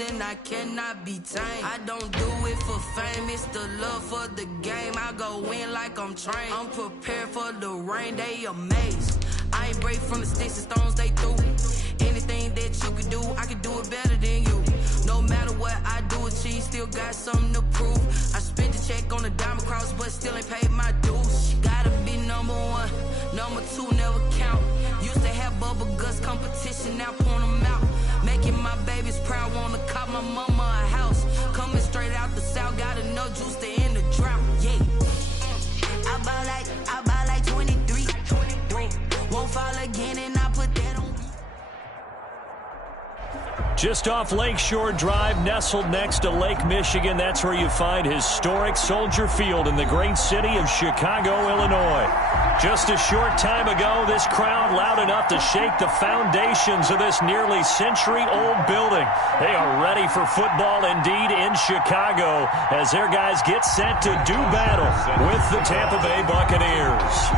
and I cannot be tamed. I don't do it for fame, it's the love for the game. I go in like I'm trained. I'm prepared for the rain, they amazed. I ain't break from the sticks and stones they threw. Anything that you can do, I can do it better than you. No matter what I do achieve, still got something to prove. I spent the check on the diamond cross, but still ain't paid my dues. Gotta be number one, number two never count. Used to have bubble guts competition, now point them out. Making my babies proud, wanna cop my mama a house. Coming straight out the south, got enough juice to end the drought. Yeah, I buy like 23. Won't fall again, and I put that on. Just off Lakeshore Drive, nestled next to Lake Michigan. That's where you find historic Soldier Field in the great city of Chicago, Illinois. Just a short time ago, this crowd loud enough to shake the foundations of this nearly century-old building. They are ready for football indeed in Chicago as their guys get set to do battle with the Tampa Bay Buccaneers.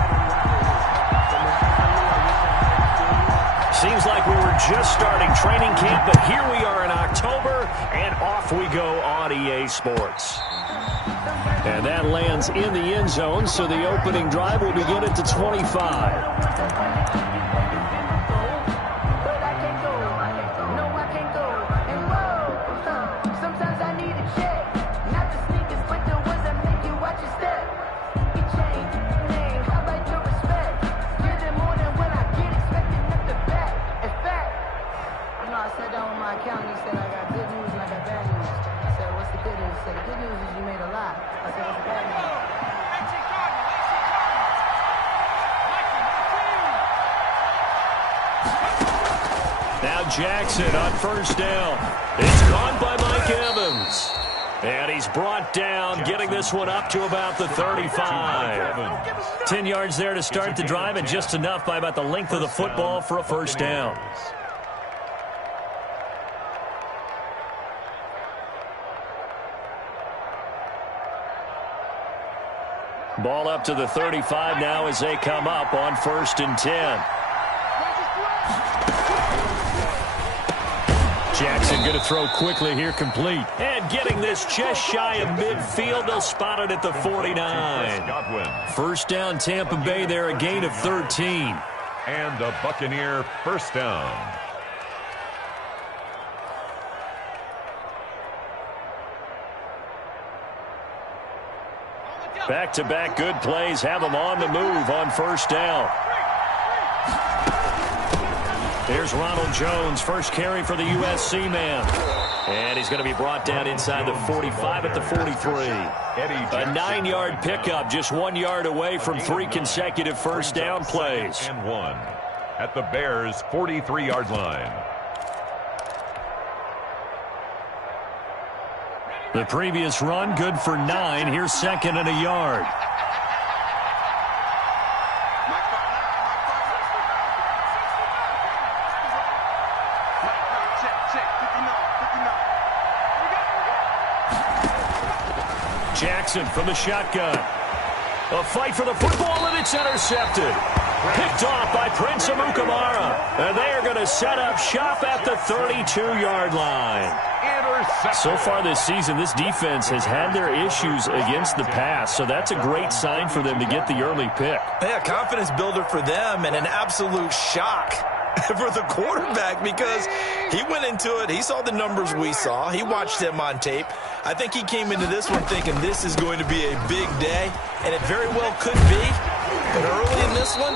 Seems like we were just starting training camp, but here we are in October, and off we go on EA Sports. And that lands in the end zone, so the opening drive will begin at the 25. Jackson on first down. It's caught by Mike Evans. And he's brought down, getting this one up to about the 35. 10 yards there to start the drive, and just enough by about the length of the football for a first down. Ball up to the 35 now as they come up on 1st and 10. Jackson going to throw quickly here, complete. And getting this just shy of midfield. They'll spot it at the 49. First down, Tampa Bay there, a gain of 13. And a Buccaneer first down. Back-to-back good plays have them on the move on first down. There's Ronald Jones, first carry for the USC man. And he's going to be brought down inside the 45 at the 43. A 9-yard pickup, just 1 yard away from 3 consecutive first down plays. And 1 at the Bears' 43-yard line. The previous run, good for 9. Here's 2nd and a yard. Jackson from the shotgun. A fight for the football, and it's intercepted. Picked off by Prince Amukamara. And they are going to set up shop at the 32-yard line. So far this season, this defense has had their issues against the pass, so that's a great sign for them to get the early pick. Yeah, confidence builder for them, and an absolute shock for the quarterback because he went into it. He saw the numbers we saw. He watched them on tape. I think he came into this one thinking this is going to be a big day, and it very well could be. But early in this one,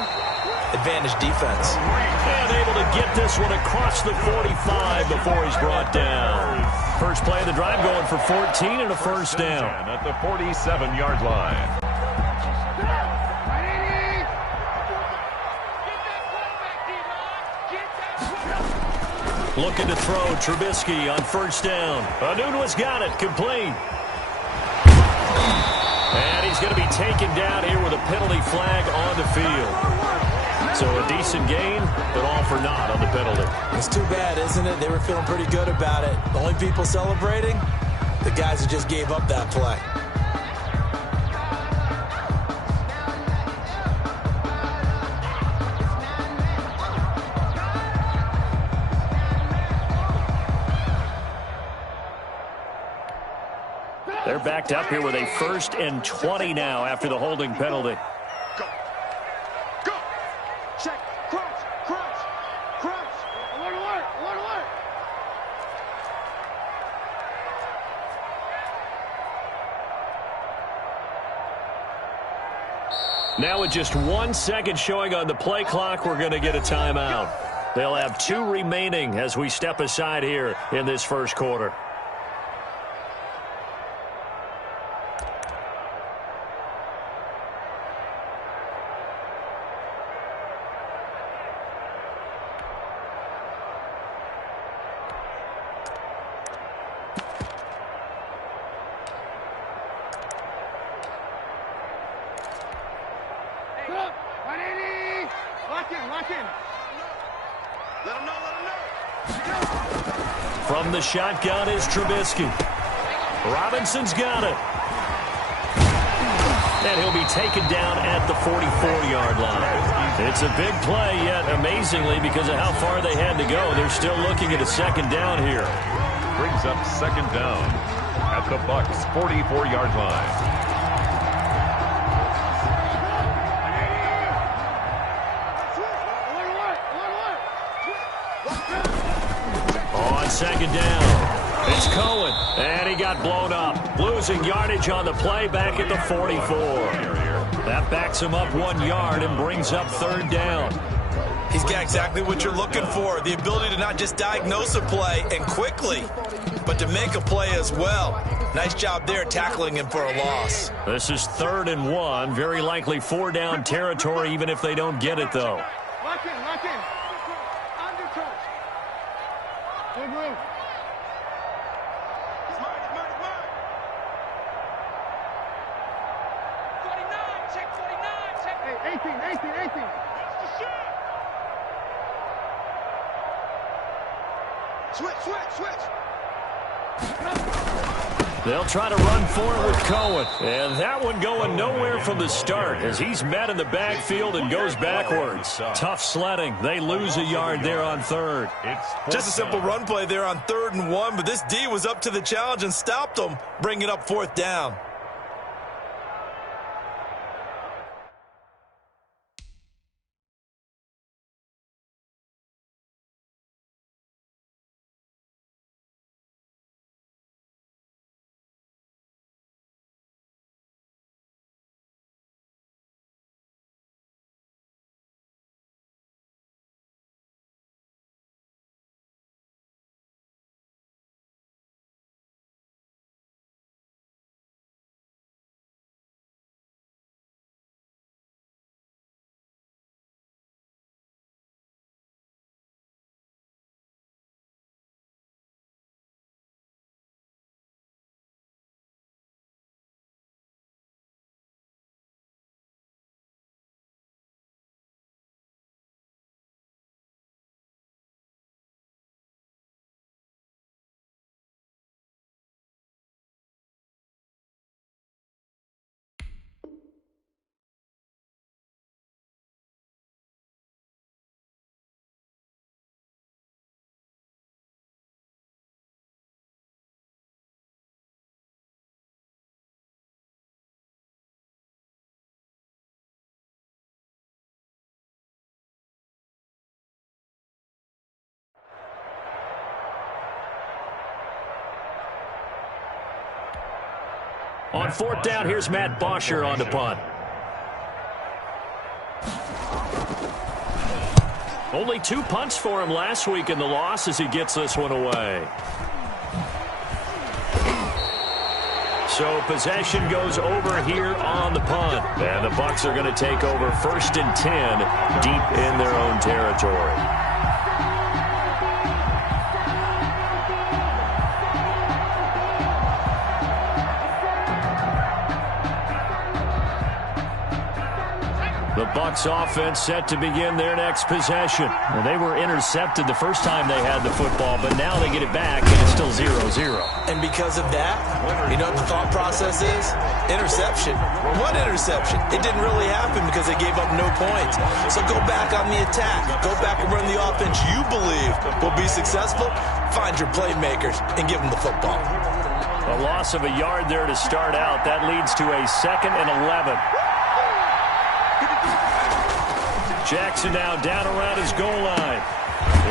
advantage defense. And able to get this one across the 45 before he's brought down. First play of the drive going for 14 and a first down. At the 47-yard line. Looking to throw, Trubisky on first down. Anunua's got it, complete. And he's going to be taken down here with a penalty flag on the field. So a decent gain, but all for naught on the penalty. It's too bad, isn't it? They were feeling pretty good about it. The only people celebrating, the guys who just gave up that play. backed up here with a 1st and 20 now after the holding penalty. Go. Go. Check. Crouch. Crouch. Crouch. Alert, alert. Alert, alert. Now with just 1 second showing on the play clock, we're going to get a timeout. They'll have 2 remaining as we step aside here in this first quarter. From the shotgun is Trubisky. Robinson's got it. And he'll be taken down at the 44-yard line. It's a big play, yet amazingly, because of how far they had to go, they're still looking at a second down here. Brings up second down at the Bucs' 44-yard line. Second down. It's Cohen. And he got blown up. Losing yardage on the play back at the 44. That backs him up 1 yard and brings up third down. He's got exactly what you're looking for. The ability to not just diagnose a play and quickly, but to make a play as well. Nice job there tackling him for a loss. This is 3rd and 1. Very likely 4-down territory even if they don't get it, though. Lock in, lock in. Undercut. Good move. It's mine, it's mine, it's mine. 49, check 49, check. Hey, 18. That's the shot. Switch. They'll try to run for it with Cohen. And that one going nowhere from the start as he's met in the backfield and goes backwards. Tough sledding. They lose a yard there on third. Just a simple run play there on 3rd and 1, but this D was up to the challenge and stopped them, bringing up 4th down. On 4th down, here's Matt Bosher on the punt. Only 2 punts for him last week in the loss as he gets this one away. So possession goes over here on the punt. And the Bucs are going to take over 1st and 10 deep in their own territory. The Bucs offense set to begin their next possession. And they were intercepted the first time they had the football, but now they get it back, and it's still 0-0. And because of that, you know what the thought process is? Interception. What interception? It didn't really happen because they gave up no points. So go back on the attack. Go back and run the offense you believe will be successful. Find your playmakers and give them the football. A loss of a yard there to start out. That leads to a 2nd and 11. Jackson now down around his goal line.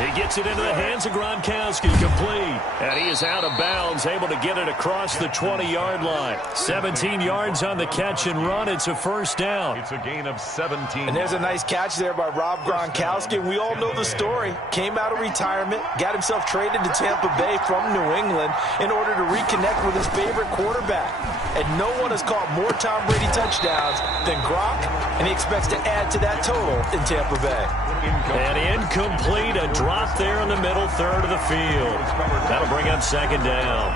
He gets it into the hands of Gronkowski, complete. And he is out of bounds, able to get it across the 20-yard line. 17 yards on the catch and run. It's a first down. It's a gain of 17. And there's a nice catch there by Rob Gronkowski. We all know the story. Came out of retirement, got himself traded to Tampa Bay from New England in order to reconnect with his favorite quarterback. And no one has caught more Tom Brady touchdowns than Gronk, and he expects to add to that total in Tampa Bay. And incomplete, a drop there in the middle third of the field. That'll bring up 2nd down.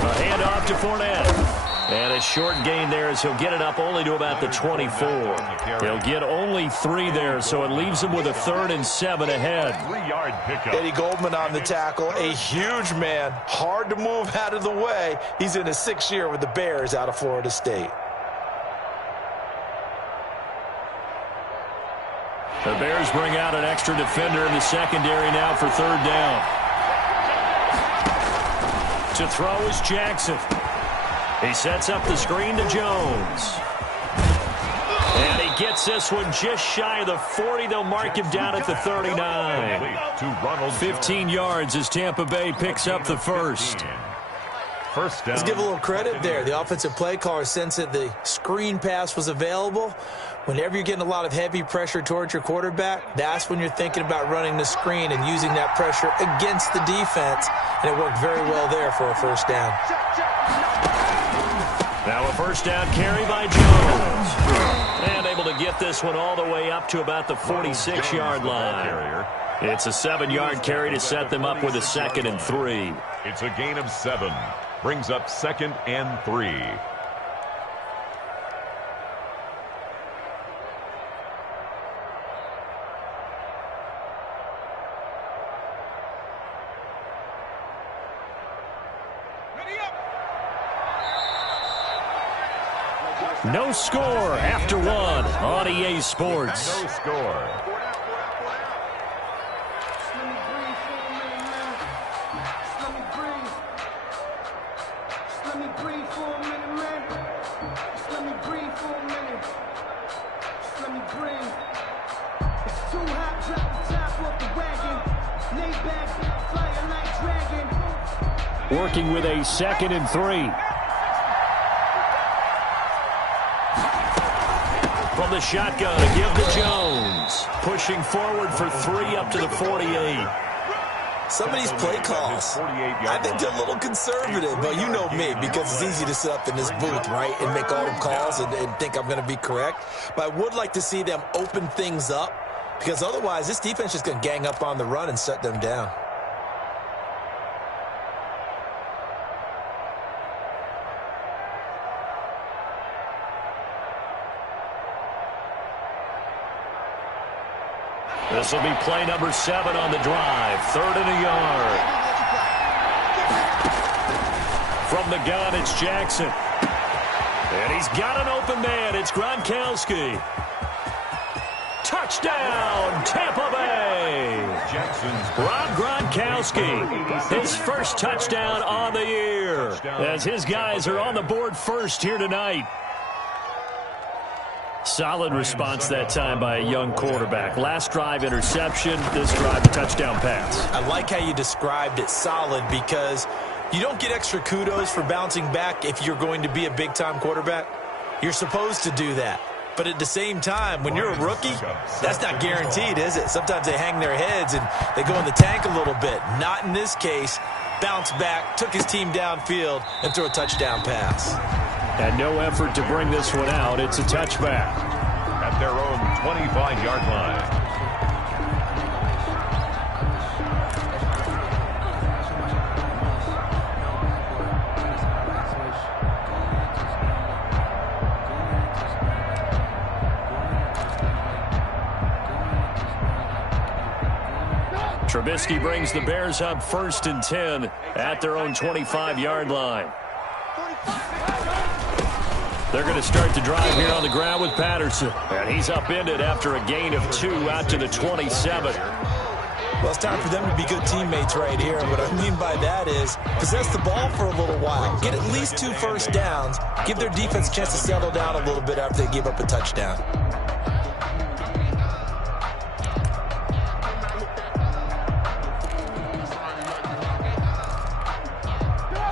A handoff to Fournette. And a short gain there as he'll get it up only to about the 24. He'll get only 3 there, so it leaves him with a 3rd and 7 ahead. 3-yard pickup. Eddie Goldman on the tackle, a huge man, hard to move out of the way. He's in his 6th year with the Bears out of Florida State. The Bears bring out an extra defender in the secondary now for 3rd down. To throw is Jackson. He sets up the screen to Jones. And he gets this one just shy of the 40. They'll mark him down at the 39. 15 yards as Tampa Bay picks up the first. First down. Let's give a little credit there. The offensive play caller sensed that the screen pass was available. Whenever you're getting a lot of heavy pressure towards your quarterback, that's when you're thinking about running the screen and using that pressure against the defense. And it worked very well there for a first down. Now a first down carry by Jones. And able to get this one all the way up to about the 46-yard line. It's a 7-yard carry to set them up with a 2nd and 3. It's a gain of 7. Brings up 2nd and 3. No score after 1 on EA Sports. No score. Working with a 2nd and 3. From the shotgun, a give to Jones. Pushing forward for 3 up to the 48. Some of these play calls, I think they're a little conservative, but you know me, because it's easy to sit up in this booth, right, and make all the calls and think I'm going to be correct. But I would like to see them open things up, because otherwise this defense is going to gang up on the run and shut them down. This will be play number 7 on the drive. 3rd and a yard. From the gun, it's Jackson. And he's got an open man. It's Gronkowski. Touchdown, Tampa Bay. Rob Gronkowski, his first touchdown on the year, as his guys are on the board first here tonight. Solid response that time by a young quarterback. Last drive, interception. This drive, a touchdown pass. I like how you described it, solid, because you don't get extra kudos for bouncing back if you're going to be a big-time quarterback. You're supposed to do that. But at the same time, when you're a rookie, that's not guaranteed, is it? Sometimes they hang their heads and they go in the tank a little bit. Not in this case. Bounced back, took his team downfield, and threw a touchdown pass. And no effort to bring this one out. It's a touchback. At their own 25-yard line. Trubisky brings the Bears up 1st and 10 at their own 25-yard line. They're going to start the drive here on the ground with Patterson. And he's upended after a gain of 2 out to the 27. Well, it's time for them to be good teammates right here. What I mean by that is possess the ball for a little while. Get at least 2 first downs. Give their defense a chance to settle down a little bit after they give up a touchdown.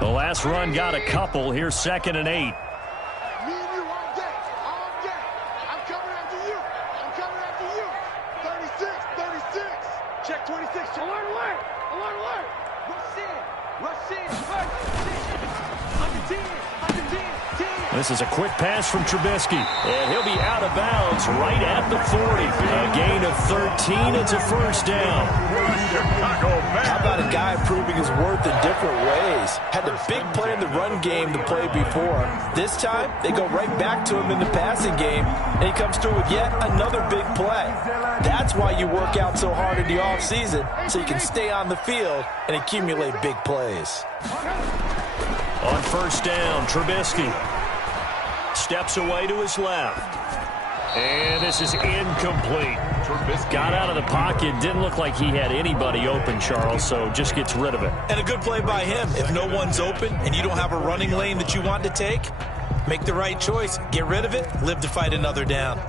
The last run got a couple. Here's 2nd and 8. Check 26. Alert, alert! Alert, alert! Rush in! Rush in! Under 10! Under 10! 10! This is a quick pass from Trubisky. And he'll be out of bounds right at the 40. A gain of 13. It's a first down. How about a guy proving his worth in different ways? Had the big play in the run game to play before. This time, they go right back to him in the passing game, and he comes through with yet another big play. That's why you work out so hard in the offseason, so you can stay on the field and accumulate big plays. On first down, Trubisky steps away to his left. And this is incomplete. Got out of the pocket. Didn't look like he had anybody open, Charles, so just gets rid of it. And a good play by him. If no one's open and you don't have a running lane that you want to take, make the right choice. Get rid of it. Live to fight another down.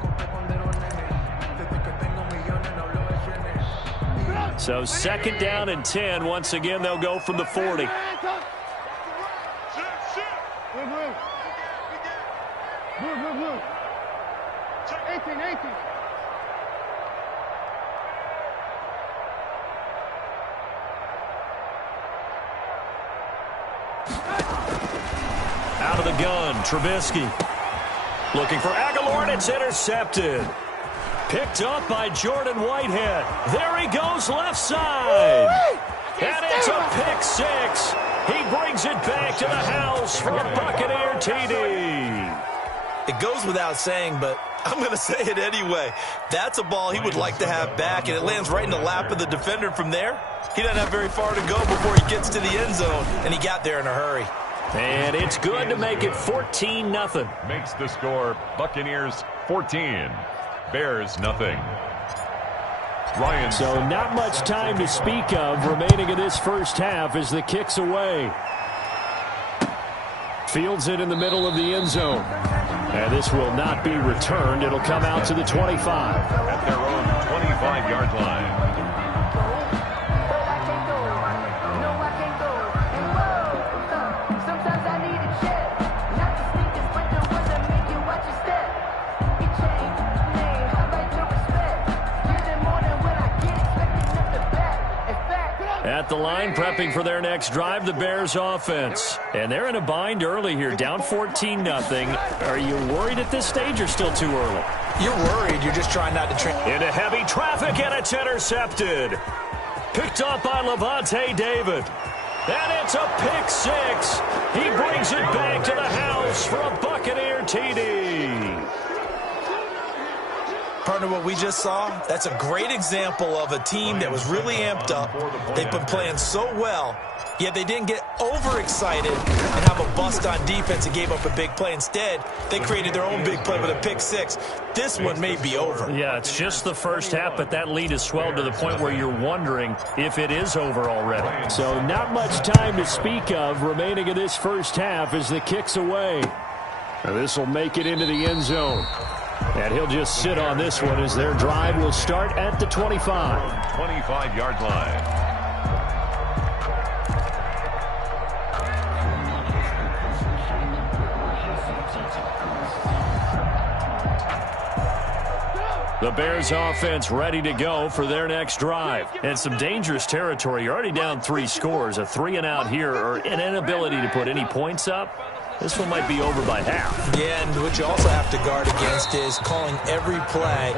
So 2nd down and 10. Once again, they'll go from the 40. Blue. 18. Out of the gun, Trubisky. Looking for Aguilar, and it's intercepted. Picked up by Jordan Whitehead. There he goes, left side. And it's a pick 6. He brings it back to the house for a Buccaneer TD. It goes without saying, but I'm going to say it anyway. That's a ball he would like to have back, and it lands right in the lap of the defender from there. He doesn't have very far to go before he gets to the end zone, and he got there in a hurry. And it's good to make it 14-0. Makes the score Buccaneers 14, Bears nothing. Ryan. So not much time to speak of remaining in this first half as the kick's away. Fields it in the middle of the end zone. And this will not be returned. It'll come out to the 25. At their own 25-yard line. At the line, prepping for their next drive, the Bears offense. And they're in a bind early here, down 14-0. Are you worried at this stage or still too early? You're worried. You're just trying not to into heavy traffic, and it's intercepted. Picked up by Levante David. And it's a pick 6. He brings it back to the house for a Buccaneer TD. Partner, what we just saw, that's a great example of a team that was really amped up. They've been playing so well, yet they didn't get overexcited and have a bust on defense and gave up a big play. Instead, they created their own big play with a pick 6. This one may be over. Yeah, it's just the first half, but that lead has swelled to the point where you're wondering if it is over already. So not much time to speak of remaining in this first half as the kick's away. This will make it into the end zone. And he'll just sit on this one as their drive will start at the 25. 25-yard line. The Bears offense ready to go for their next drive. And some dangerous territory. You're already down 3 scores. A 3 and out here, or an inability to put any points up. This one might be over by half. Yeah, and what you also have to guard against is calling every play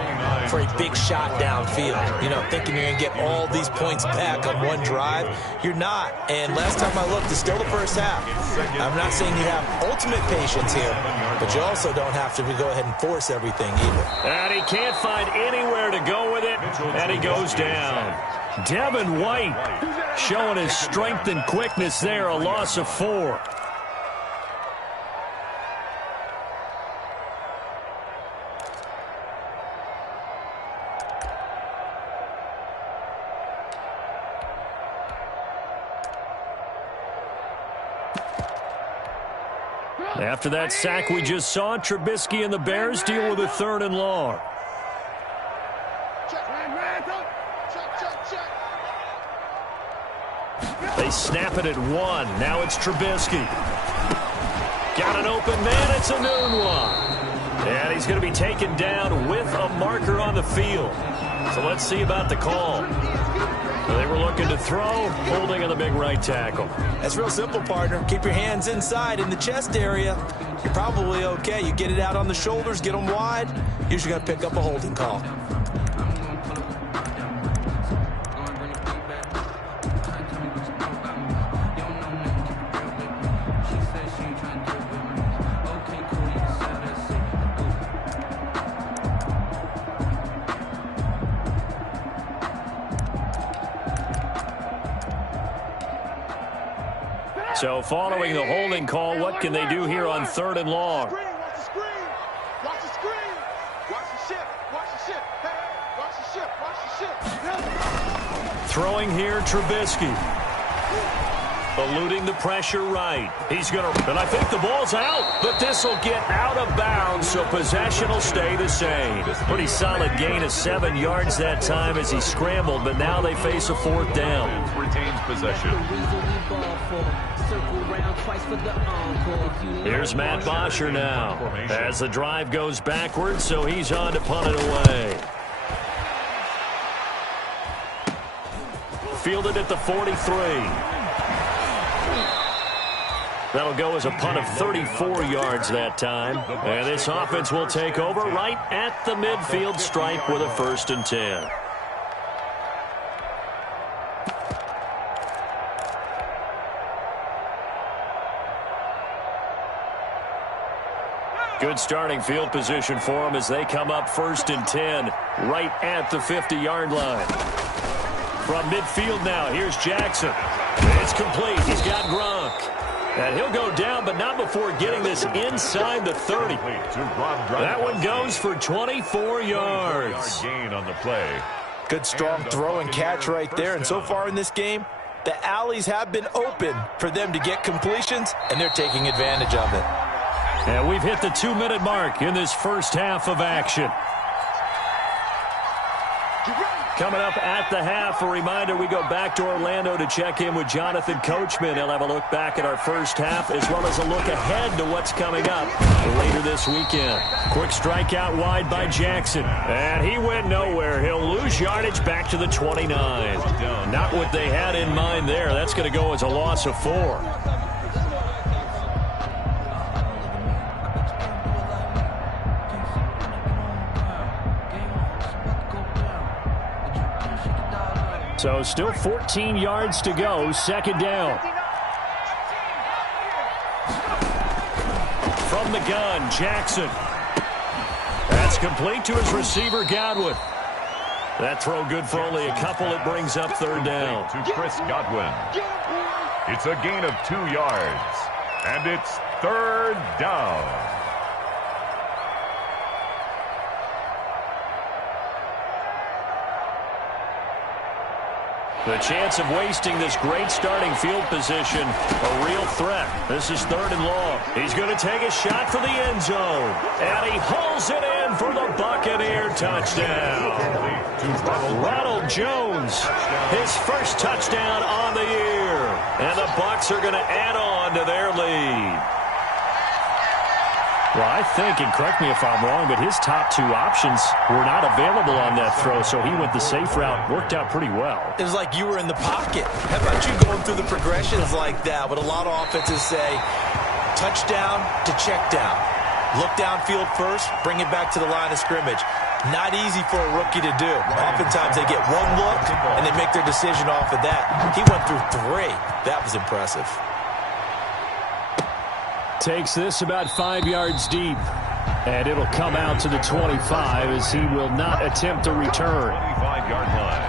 for a big shot downfield. You know, thinking you're going to get all these points back on one drive. You're not. And last time I looked, it's still the first half. I'm not saying you have ultimate patience here, but you also don't have to go ahead and force everything either. And he can't find anywhere to go with it, and he goes down. Devin White showing his strength and quickness there, a loss of 4. After that sack we just saw, Trubisky and the Bears deal with a 3rd and long. They snap it at 1. Now it's Trubisky. Got an open man. It's a noon one. And he's going to be taken down with a marker on the field. So let's see about the call. They were looking to throw, holding on the big right tackle. That's real simple, partner. Keep your hands inside in the chest area. You're probably okay. You get it out on the shoulders, get them wide. Usually going to pick up a holding call. So following the holding call, what can they do here on 3rd and long? Watch the screen. Watch the screen. Watch the shift. Watch the shift. Hey, watch the shift. Watch the shift. Throwing here, Trubisky. Eluding the pressure right. He's going to, and I think the ball's out, but this will get out of bounds, so possession will stay the same. Pretty solid gain of 7 yards that time as he scrambled, but now they face a 4th down. Retains possession. Here's Matt Bosher now as the drive goes backwards, so he's on to punt it away. Fielded at the 43. That'll go as a punt of 34 yards that time. And this offense will take over right at the midfield stripe with a 1st and 10. Good starting field position for them as they come up 1st and 10 right at the 50-yard line. From midfield now, here's Jackson. It's complete. He's got Gronk. And he'll go down, but not before getting this inside the 30. That one goes for 24 yards. Gain on the play. Good strong throw and catch right there. And so far in this game, the alleys have been open for them to get completions, and they're taking advantage of it. And we've hit the 2-minute mark in this first half of action. Coming up at the half, a reminder, we go back to Orlando to check in with Jonathan Coachman. He'll have a look back at our first half as well as a look ahead to what's coming up later this weekend. Quick strike out wide by Jackson. And he went nowhere. He'll lose yardage back to the 29. Not what they had in mind there. That's going to go as a loss of 4. So still 14 yards to go, 2nd down. From the gun, Jackson. That's complete to his receiver, Godwin. That throw good for only a couple. It brings up 3rd down. To Chris Godwin. It's a gain of 2 yards. And it's 3rd down. The chance of wasting this great starting field position, a real threat. This is 3rd and long. He's going to take a shot for the end zone. And he hauls it in for the Buccaneer touchdown. Ronald Jones, his first touchdown on the year. And the Bucs are going to add on to their lead. Well, I think, and correct me if I'm wrong, but his top 2 options were not available on that throw, so he went the safe route. Worked out pretty well. It was like you were in the pocket. How about you going through the progressions like that? What a lot of offenses say, touchdown to check down. Look downfield first, bring it back to the line of scrimmage. Not easy for a rookie to do. Oftentimes they get one look, and they make their decision off of that. He went through 3. That was impressive. Takes this about 5 yards deep. And it'll come out to the 25 as he will not attempt to return. 25-yard line.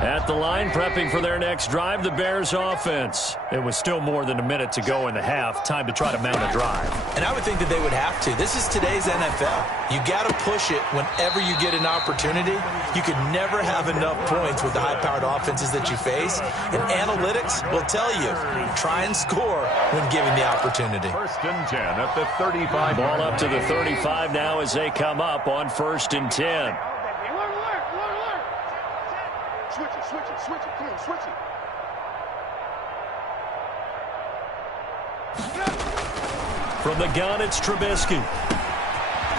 At the line, prepping for their next drive, the Bears offense. It was still more than a minute to go in the half. Time to try to mount a drive. And I would think that they would have to. This is today's NFL. You got to push it whenever you get an opportunity. You can never have enough points with the high-powered offenses that you face. And analytics will tell you, try and score when given the opportunity. 1st and 10 at the 35. Ball up to the 35 now as they come up on 1st and 10. Switch it. Come on, switch it. From the gun, it's Trubisky.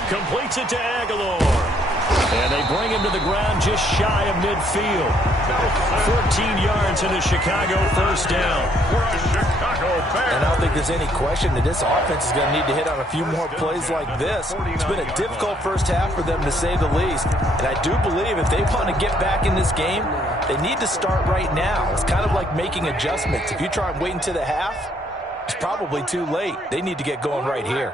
Completes it to Aguilar. And they bring him to the ground just shy of midfield. 14 yards and a Chicago 1st down. For a Chicago Bears. And I don't think there's any question that this offense is going to need to hit on a few more plays like this. It's been a difficult first half for them, to say the least. And I do believe if they want to get back in this game, they need to start right now. It's kind of like making adjustments. If you try and wait until the half, it's probably too late. They need to get going right here.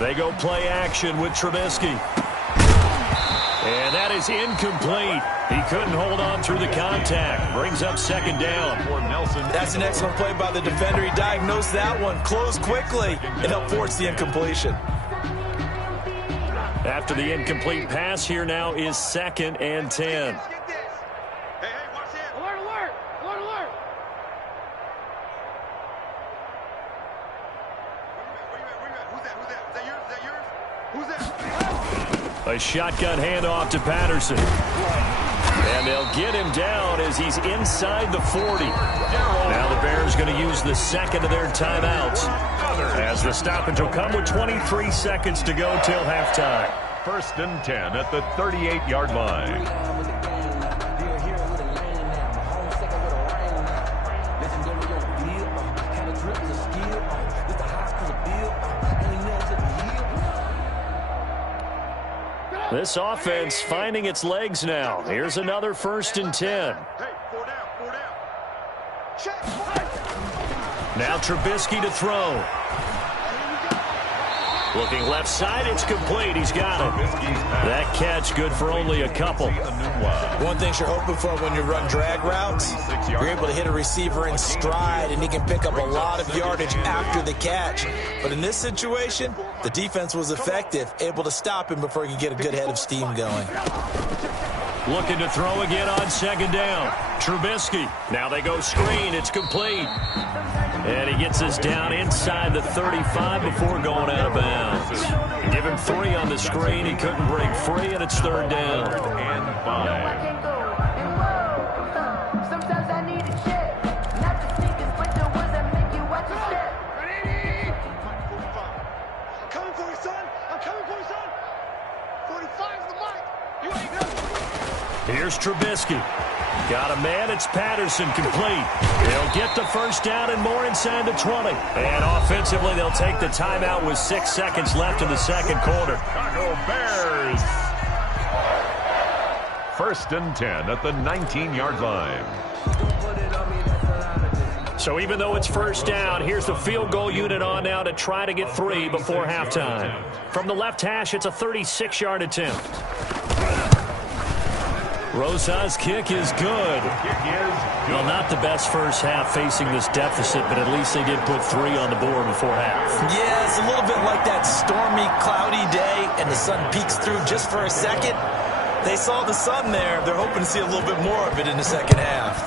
They go play action with Trubisky. And that is incomplete. He couldn't hold on through the contact. Brings up 2nd down. That's an excellent play by the defender. He diagnosed that one, closed quickly, and helped force the incompletion. After the incomplete pass, here now is 2nd and 10. A shotgun handoff to Patterson. And they'll get him down as he's inside the 40. Now the Bears going to use the 2nd of their timeouts, as the stoppage will come with 23 seconds to go till halftime. 1st and 10 at the 38-yard line. This offense finding its legs now. Here's another 1st and 10. Now Trubisky to throw. Looking left side, it's complete. He's got it. That catch good for only a couple. One thing you're hoping for when you run drag routes, you're able to hit a receiver in stride, and he can pick up a lot of yardage after the catch. But in this situation, the defense was effective, able to stop him before he could get a good head of steam going. Looking to throw again on 2nd down. Trubisky. Now they go screen. It's complete. And he gets us down inside the 35 before going out of bounds. Give him 3 on the screen. He couldn't break free, and it's 3rd down. And 5. Here's Trubisky. Got a man. It's Patterson, complete. They'll get the 1st down and more inside the 20. And offensively, they'll take the timeout with 6 seconds left in the 2nd quarter. Chicago Bears. 1st and 10 at the 19-yard line. So even though it's 1st down, here's the field goal unit on now to try to get 3 before halftime. From the left hash, it's a 36-yard attempt. Rosa's kick is good. Well, not the best first half facing this deficit, but at least they did put 3 on the board before half. Yeah, it's a little bit like that stormy, cloudy day, and the sun peeks through just for a second. They saw the sun there. They're hoping to see a little bit more of it in the 2nd half.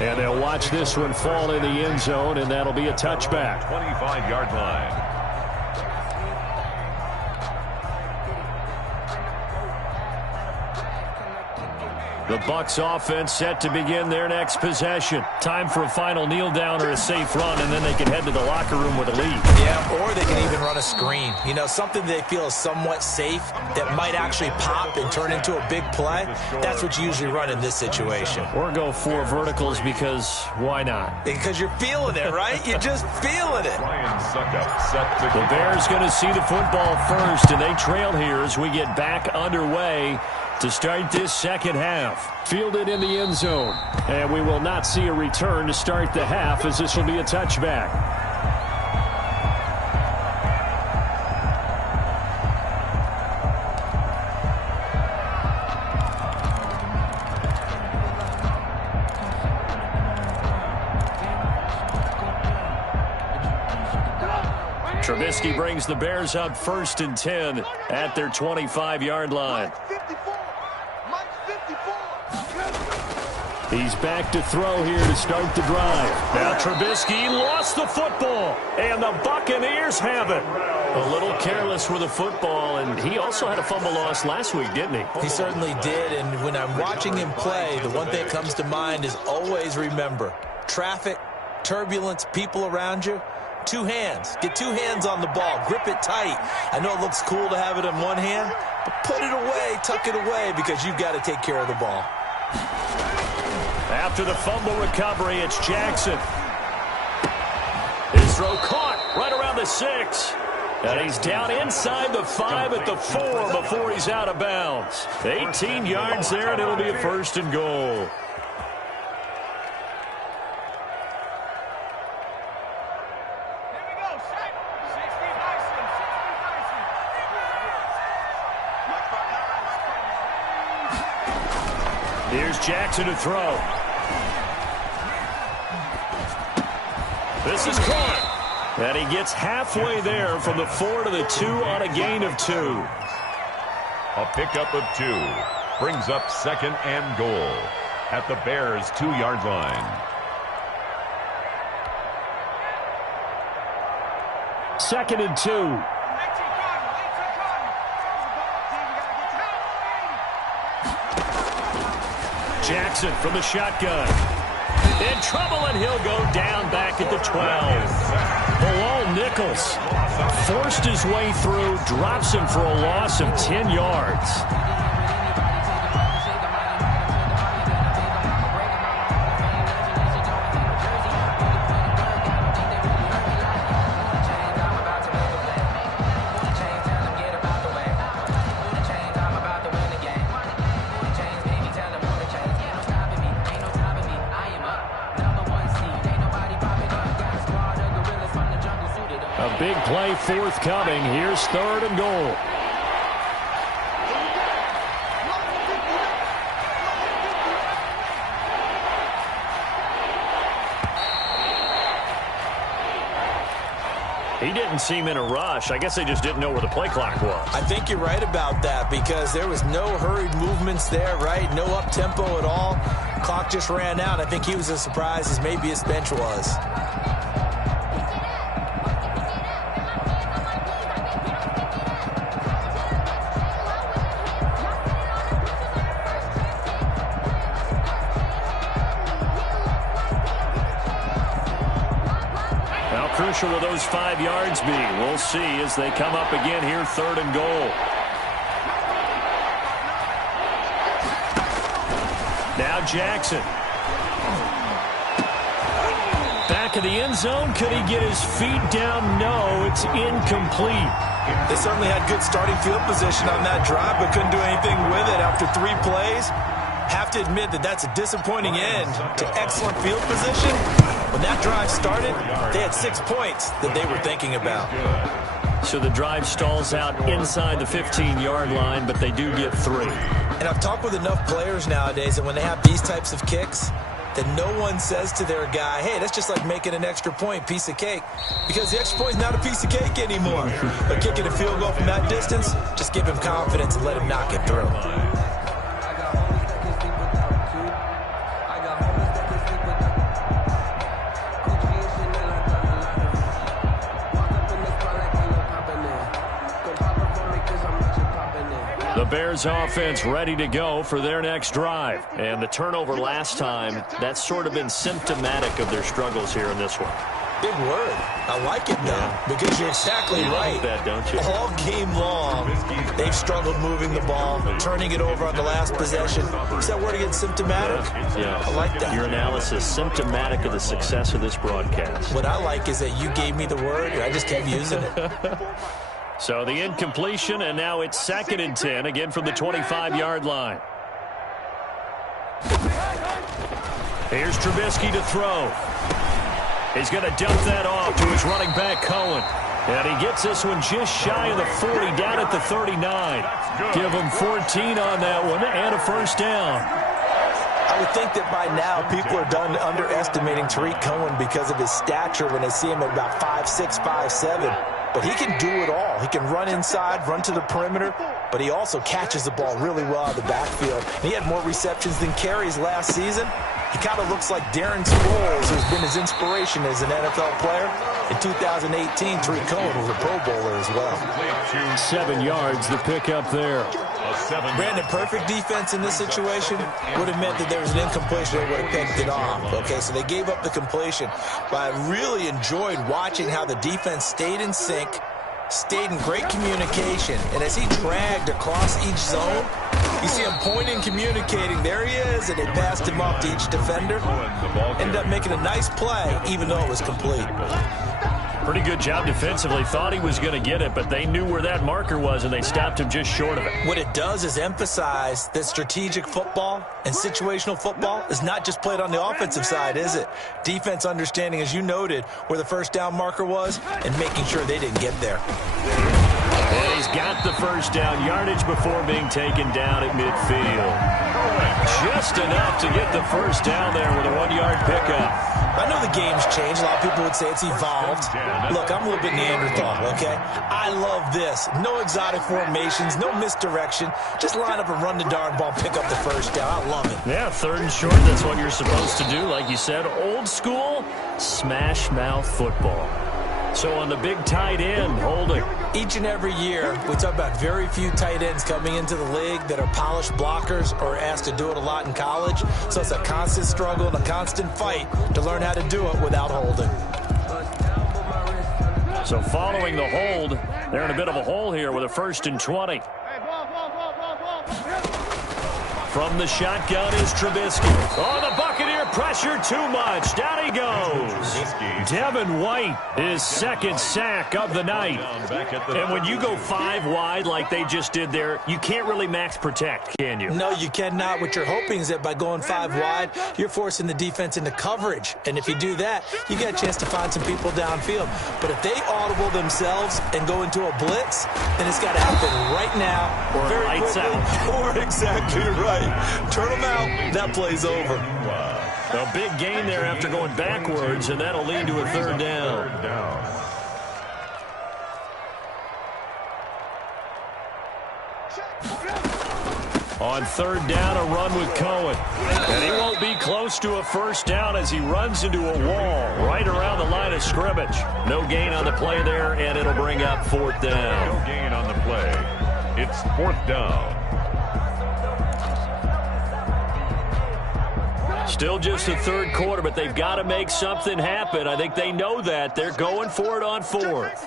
And they'll watch this one fall in the end zone, and that'll be a touchback. 25-yard line. The Bucs offense set to begin their next possession. Time for a final kneel down or a safe run, and then they can head to the locker room with a lead. Yeah, or they can even run a screen. You know, something they feel is somewhat safe that might actually pop and turn into a big play. That's what you usually run in this situation. Or go 4 verticals because why not? Because you're feeling it, right? You're just feeling it. The Bears going to see the football first, and they trail here as we get back underway to start this second half. Fielded in the end zone. And we will not see a return to start the half, as this will be a touchback. Trubisky brings the Bears up 1st and 10 at their 25-yard line. He's back to throw here to start the drive. Now Trubisky lost the football, and the Buccaneers have it. A little careless with the football, and he also had a fumble loss last week, didn't he? He certainly did, and when I'm watching him play, the one thing that comes to mind is always remember, traffic, turbulence, people around you. 2 hands. Get 2 hands on the ball. Grip it tight. I know it looks cool to have it in one hand, but put it away, tuck it away, because you've got to take care of the ball. After the fumble recovery, it's Jackson. His throw caught right around the 6. And he's down inside the 5 at the 4 before he's out of bounds. 18 yards there, and it'll be a 1st and goal. Here's Jackson to throw. This is caught. And he gets halfway there from the 4 to the 2 on a gain of 2. A pickup of 2 brings up 2nd and goal at the Bears' 2-yard line. 2nd and 2. Jackson from the shotgun. In trouble, and he'll go down back at the 12. Bilal Nichols forced his way through, drops him for a loss of 10 yards. Big play forthcoming. Here's 3rd and goal. He didn't seem in a rush. I guess they just didn't know where the play clock was. I think you're right about that, because there was no hurried movements there, right? No up-tempo at all. Clock just ran out. I think he was as surprised as maybe his bench was. Crucial will those 5 yards be? We'll see as they come up again here, 3rd and goal. Now Jackson. Back of the end zone. Could he get his feet down? No, it's incomplete. They certainly had good starting field position on that drive, but couldn't do anything with it after 3 plays. Have to admit that that's a disappointing end to excellent field position. When that drive started, they had 6 points that they were thinking about. So the drive stalls out inside the 15-yard line, but they do get 3. And I've talked with enough players nowadays that when they have these types of kicks, that no one says to their guy, hey, that's just like making an extra point, piece of cake. Because the extra point is not a piece of cake anymore. But kicking a field goal from that distance, just give him confidence and let him knock it through. The Bears offense ready to go for their next drive. And the turnover last time, that's sort of been symptomatic of their struggles here in this one. Big word. I like it, though, because you're exactly right. Like that, don't you? All game long, they've struggled moving the ball, turning it over on the last possession. Is that word again, symptomatic? Yeah. I like that. Your analysis, symptomatic of the success of this broadcast. What I like is that you gave me the word, and I just kept using it. So the incompletion, and now it's 2nd and 10, again from the 25-yard line. Here's Trubisky to throw. He's going to dump that off to his running back, Cohen. And he gets this one just shy of the 40, down at the 39. Give him 14 on that one and a first down. I would think that by now people are done underestimating Tariq Cohen because of his stature when they see him at about 5'6", 5'7". But he can do it all. He can run inside, run to the perimeter, but he also catches the ball really well out of the backfield. He had more receptions than carries last season. He kind of looks like Darren Sproles, who's been his inspiration as an NFL player. In 2018, Tariq Cohen was a Pro Bowler as well. 7 yards, the pickup there. Brandon, perfect defense in this situation would have meant that there was an incompletion. They would have picked it off. Okay, so they gave up the completion. But I really enjoyed watching how the defense stayed in sync, stayed in great communication. And as he dragged across each zone, you see him pointing, communicating. There he is, and they passed him off to each defender. Ended up making a nice play, even though it was complete. Pretty good job defensively. Thought he was going to get it, but they knew where that marker was, and they stopped him just short of it. What it does is emphasize that strategic football and situational football is not just played on the offensive side, is it? Defense understanding, as you noted, where the first down marker was and making sure they didn't get there. And he's got the first down yardage before being taken down at midfield. Just enough to get the first down there with a 1-yard pickup. I know the game's changed. A lot of people would say it's evolved. Look, I'm a little bit Neanderthal, okay? I love this. No exotic formations, no misdirection. Just line up and run the darn ball, pick up the first down. I love it. Yeah, 3rd and short, that's what you're supposed to do. Like you said, old school, smash mouth football. So on the big tight end, holding. Each and every year, we talk about very few tight ends coming into the league that are polished blockers or asked to do it a lot in college. So it's a constant struggle and a constant fight to learn how to do it without holding. So following the hold, they're in a bit of a hole here with a 1st and 20. From the shotgun is Trubisky. Oh, the Buccaneer pressure too much. Down he goes. Devin White, his 2nd sack of the night. And when you go 5 wide like they just did there, you can't really max protect, can you? No, you cannot. What you're hoping is that by going 5 wide, you're forcing the defense into coverage. And if you do that, you get a chance to find some people downfield. But if they audible themselves and go into a blitz, then it's got to happen right now. Or very lights quickly, out. Or exactly right. Turn them out. That play's over. A big gain there after going backwards, and that'll lead to a 3rd down. On 3rd down, a run with Cohen. And he won't be close to a first down as he runs into a wall right around the line of scrimmage. No gain on the play there, and it'll bring up 4th down. No gain on the play. It's 4th down. Still just the 3rd quarter, but they've got to make something happen. I think they know that. They're going for it on 4th.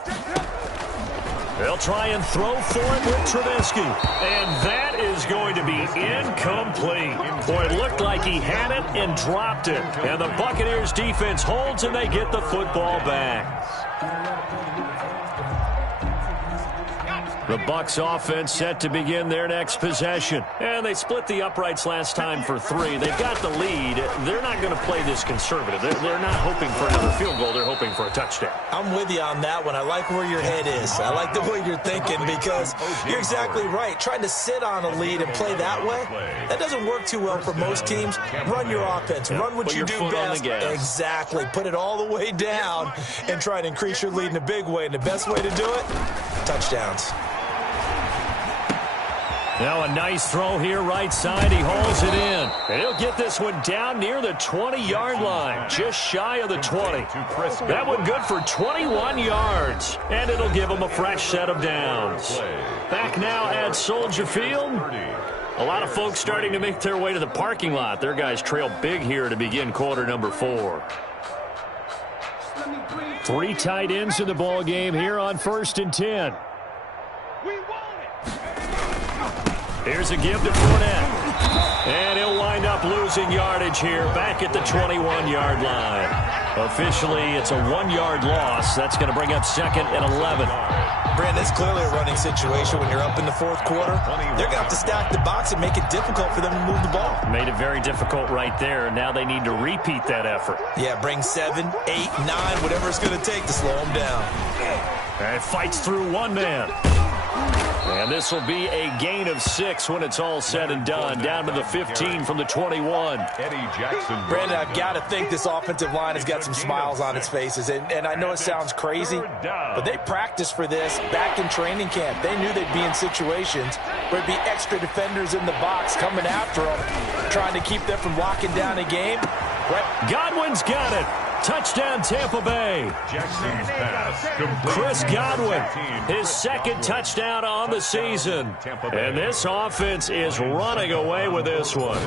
They'll try and throw for it with Trubisky. And that is going to be incomplete. Boy, it looked like he had it and dropped it. And the Buccaneers defense holds and they get the football back. The Bucs offense set to begin their next possession. And they split the uprights last time for 3. They've got the lead. They're not going to play this conservative. They're not hoping for another field goal. They're hoping for a touchdown. I'm with you on that one. I like where your head is. I like the way you're thinking because you're exactly right. Trying to sit on a lead and play that way, that doesn't work too well for most teams. Run your offense. Run what you do best. Exactly. Put it all the way down and try to increase your lead in a big way. And the best way to do it, touchdowns. Now a nice throw here right side. He hauls it in. And he'll get this one down near the 20-yard line, just shy of the 20. That one good for 21 yards. And it'll give him a fresh set of downs. Back now at Soldier Field. A lot of folks starting to make their way to the parking lot. Their guys trail big here to begin quarter number 4. 3 tight ends in the ball game here on 1st and 10. Here's a give to Fournette. And he'll wind up losing yardage here back at the 21-yard line. Officially, it's a 1-yard loss. That's going to bring up 2nd and 11. Brandon, it's clearly a running situation when you're up in the fourth quarter. They're going to have to stack the box and make it difficult for them to move the ball. Made it very difficult right there. Now they need to repeat that effort. Yeah, bring 7, 8, 9, whatever it's going to take to slow them down. And fights through one man. And this will be a gain of 6 when it's all said and done. Down to the 15 from the 21. Eddie Jackson. Brandon, I've got to think this offensive line has got some smiles on its faces. And I know it sounds crazy, but they practiced for this back in training camp. They knew they'd be in situations where there'd be extra defenders in the box coming after them, trying to keep them from locking down a game. Godwin's got it. Touchdown, Tampa Bay. Jackson's pass complete. Chris Godwin, his 2nd touchdown on the season. And this offense is running away with this one.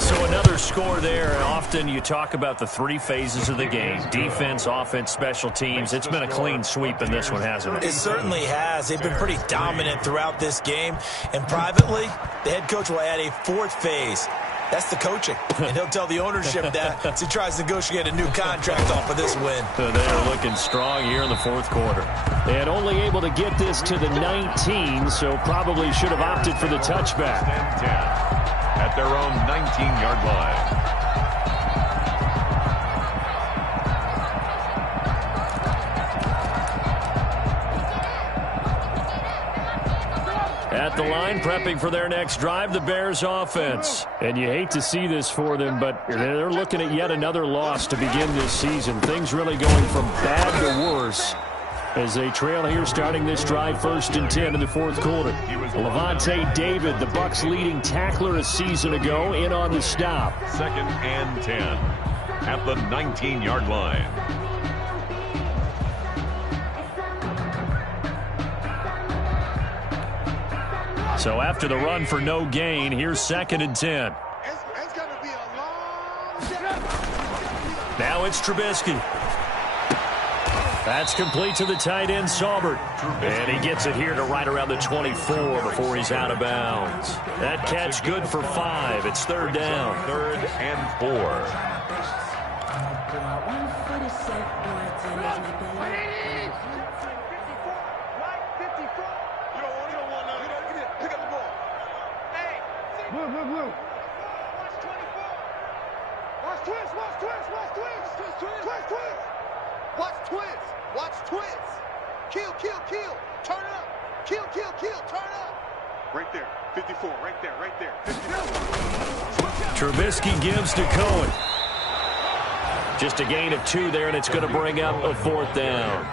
So another score there. Often you talk about the 3 phases of the game. Defense, offense, special teams. It's been a clean sweep in this one, hasn't it? It certainly has. They've been pretty dominant throughout this game. And privately, the head coach will add a 4th phase. That's the coaching. And he'll tell the ownership that as he tries to negotiate a new contract off of this win. They are looking strong here in the 4th quarter. And only able to get this to the 19, so probably should have opted for the touchback. 10 at their own 19-yard line. At the line, prepping for their next drive, the Bears offense. And you hate to see this for them, but they're looking at yet another loss to begin this season. Things really going from bad to worse as they trail here starting this drive 1st and 10 in the 4th quarter. Levante David, the Bucs' leading tackler a season ago, in on the stop. 2nd and 10 at the 19-yard line. So after the run for no gain, here's 2nd and 10. It's going to be a long day. Now it's Trubisky. That's complete to the tight end, Saubert. And he gets it here to right around the 24 before he's out of bounds. That catch good for 5. It's 3rd down. 3rd and 4. Watch twist. Kill. Turn up. Kill. Turn up. Right there. 54. Right there. 54. Trubisky gives to Cohen. Just a gain of 2 there, and it's going to bring up a 4th down.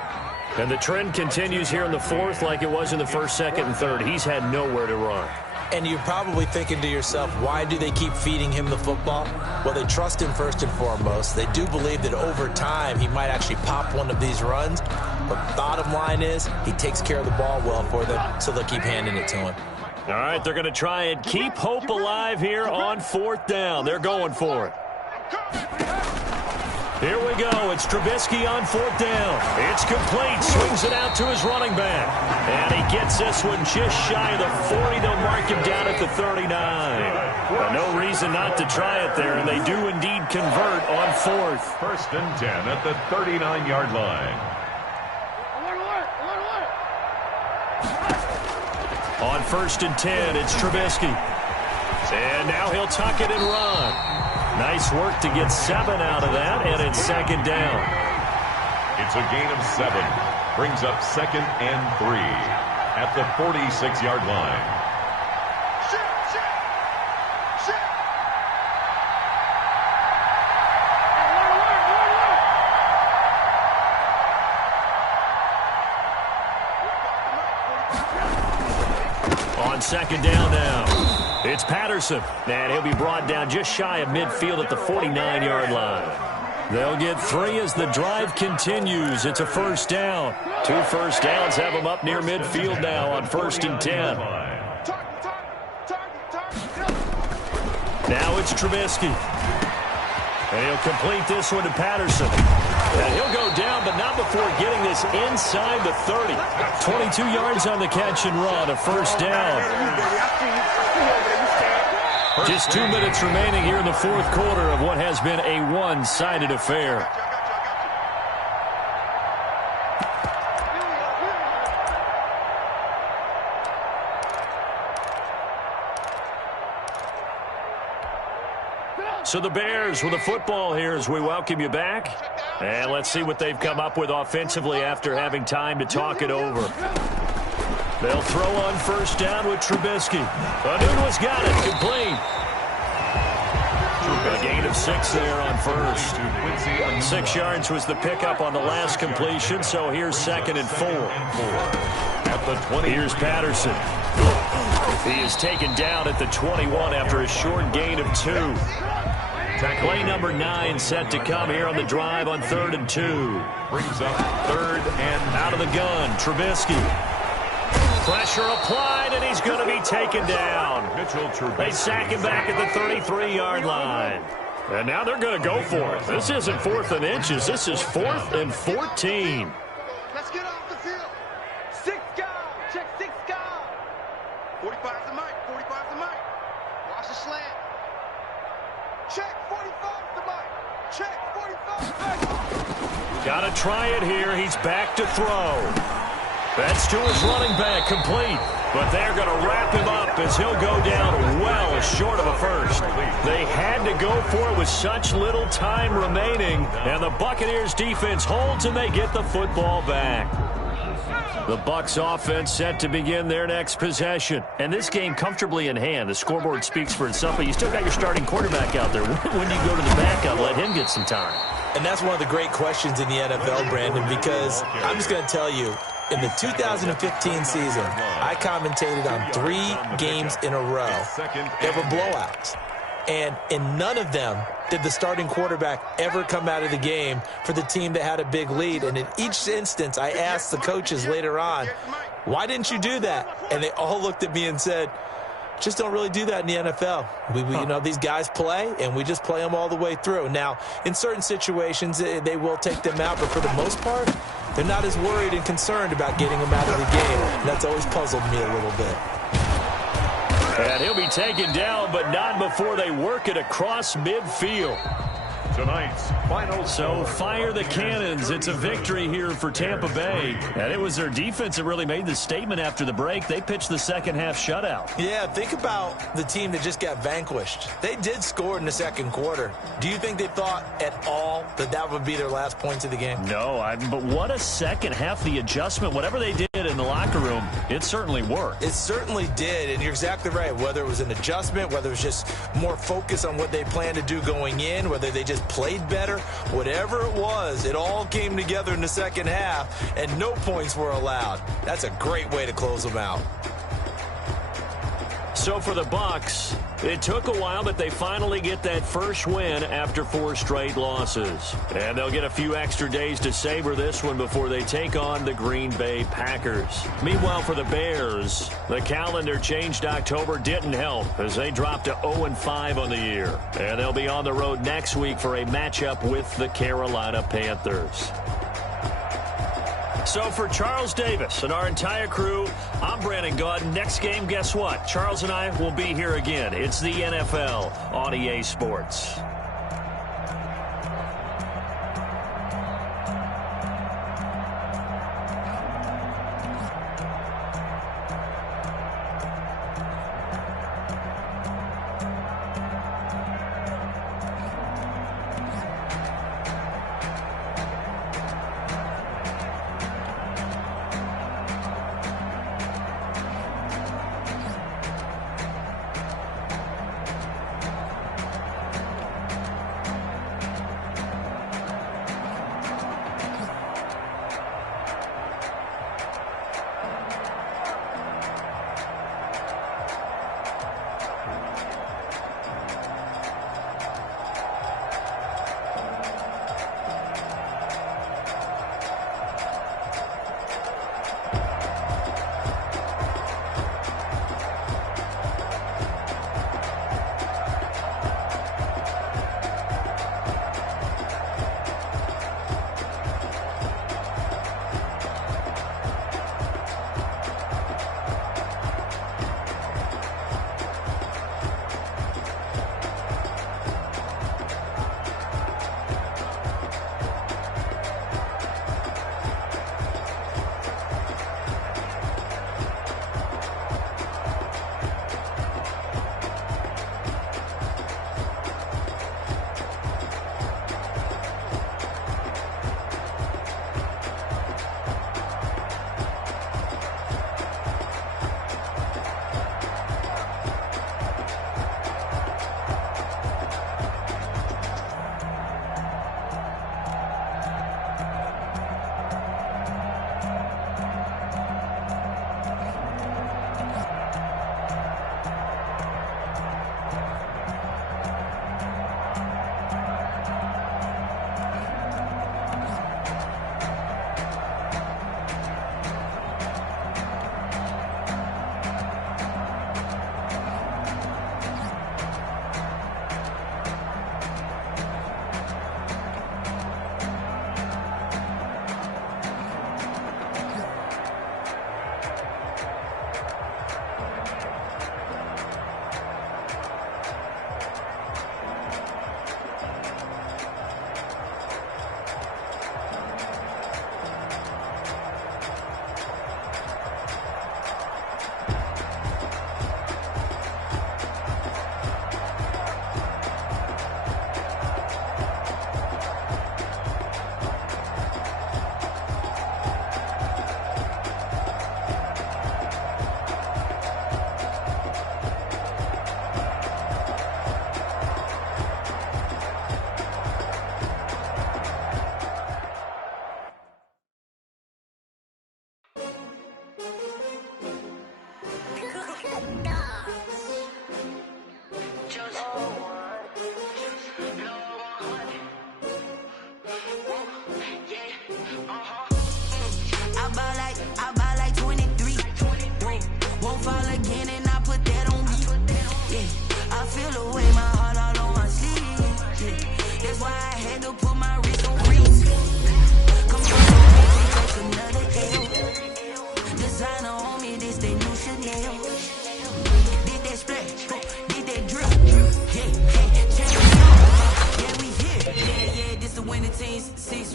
And the trend continues here in the 4th like it was in the 1st, 2nd, and 3rd. He's had nowhere to run. And you're probably thinking to yourself, why do they keep feeding him the football? Well, they trust him first and foremost. They do believe that over time he might actually pop one of these runs. But bottom line is he takes care of the ball well for them, so they'll keep handing it to him. All right, they're going to try and keep hope alive here on 4th down. They're going for it. Here we go. It's Trubisky on 4th down. It's complete. Swings it out to his running back. And he gets this one just shy of the 40. They'll mark him down at the 39. But no reason not to try it there, and they do indeed convert on 4th. 1st and 10 at the 39-yard line. On 1st and 10, it's Trubisky. And now he'll tuck it and run. Nice work to get 7 out of that, and it's 2nd down. It's a gain of 7. Brings up 2nd and 3 at the 46-yard line. On 2nd down now. It's Patterson, and he'll be brought down just shy of midfield at the 49-yard line. They'll get 3 as the drive continues. It's a 1st down. 2 first downs have them up near midfield now on 1st and 10. Now it's Trubisky. And he'll complete this one to Patterson. And he'll go down, but not before getting this inside the 30. 22 yards on the catch and run, a 1st down. Just 2 minutes remaining here in the 4th quarter of what has been a one-sided affair. So the Bears with the football here as we welcome you back. And let's see what they've come up with offensively after having time to talk it over. They'll throw on first down with Trubisky. Anunua's got it. Complete. A gain of 6 there on first. 6 yards was the pickup on the last completion, so here's 2nd and 4. At the 20. Here's Patterson. He is taken down at the 21 after a short gain of 2. Play number 9 set to come here on the drive on 3rd and 2. Brings up 3rd and out of the gun, Trubisky. Pressure applied, and he's going to be taken down. They sack him back at the 33-yard line. And now they're going to go for it. This isn't 4th and inches. This is 4th and 14. Let's get off the field. 6 guys. Check 6 guys. 45's the mic. 45's the mic. Watch the slant. Check 45's the mic. Check 45's the mic. Got to try it here. He's back to throw. That's to his running back, complete. But they're going to wrap him up as he'll go down well short of a first. They had to go for it with such little time remaining. And the Buccaneers defense holds and they get the football back. The Bucs offense set to begin their next possession. And this game comfortably in hand. The scoreboard speaks for itself, but you still got your starting quarterback out there. When do you go to the backup, let him get some time? And that's one of the great questions in the NFL, Brandon, because I'm just going to tell you, in the 2015 season, I commentated on 3 games in a row that were blowouts. And in none of them did the starting quarterback ever come out of the game for the team that had a big lead. And in each instance, I asked the coaches later on, why didn't you do that? And they all looked at me and said, just don't really do that in the NFL. You know, these guys play, and we just play them all the way through. Now, in certain situations, they will take them out, but for the most part, they're not as worried and concerned about getting them out of the game. And that's always puzzled me a little bit. And he'll be taken down, but not before they work it across midfield. Tonight's final. So fire the cannons. It's a victory here for Tampa Bay. And it was their defense that really made the statement after the break. They pitched the second half shutout. Yeah, think about the team that just got vanquished. They did score in the second quarter. Do you think they thought at all that that would be their last points of the game? No, but what a second half. The adjustment, whatever they did in the locker room, it certainly worked. It certainly did, and you're exactly right. Whether it was an adjustment, whether it was just more focus on what they planned to do going in, whether they just played better, whatever it was, it all came together in the second half, and no points were allowed. That's a great way to close them out. So for the Bucs, it took a while, but they finally get that first win after 4 straight losses. And they'll get a few extra days to savor this one before they take on the Green Bay Packers. Meanwhile, for the Bears, the calendar changed. October didn't help as they dropped to 0-5 on the year. And they'll be on the road next week for a matchup with the Carolina Panthers. So for Charles Davis and our entire crew, I'm Brandon Gaudin. Next game, guess what? Charles and I will be here again. It's the NFL on EA Sports.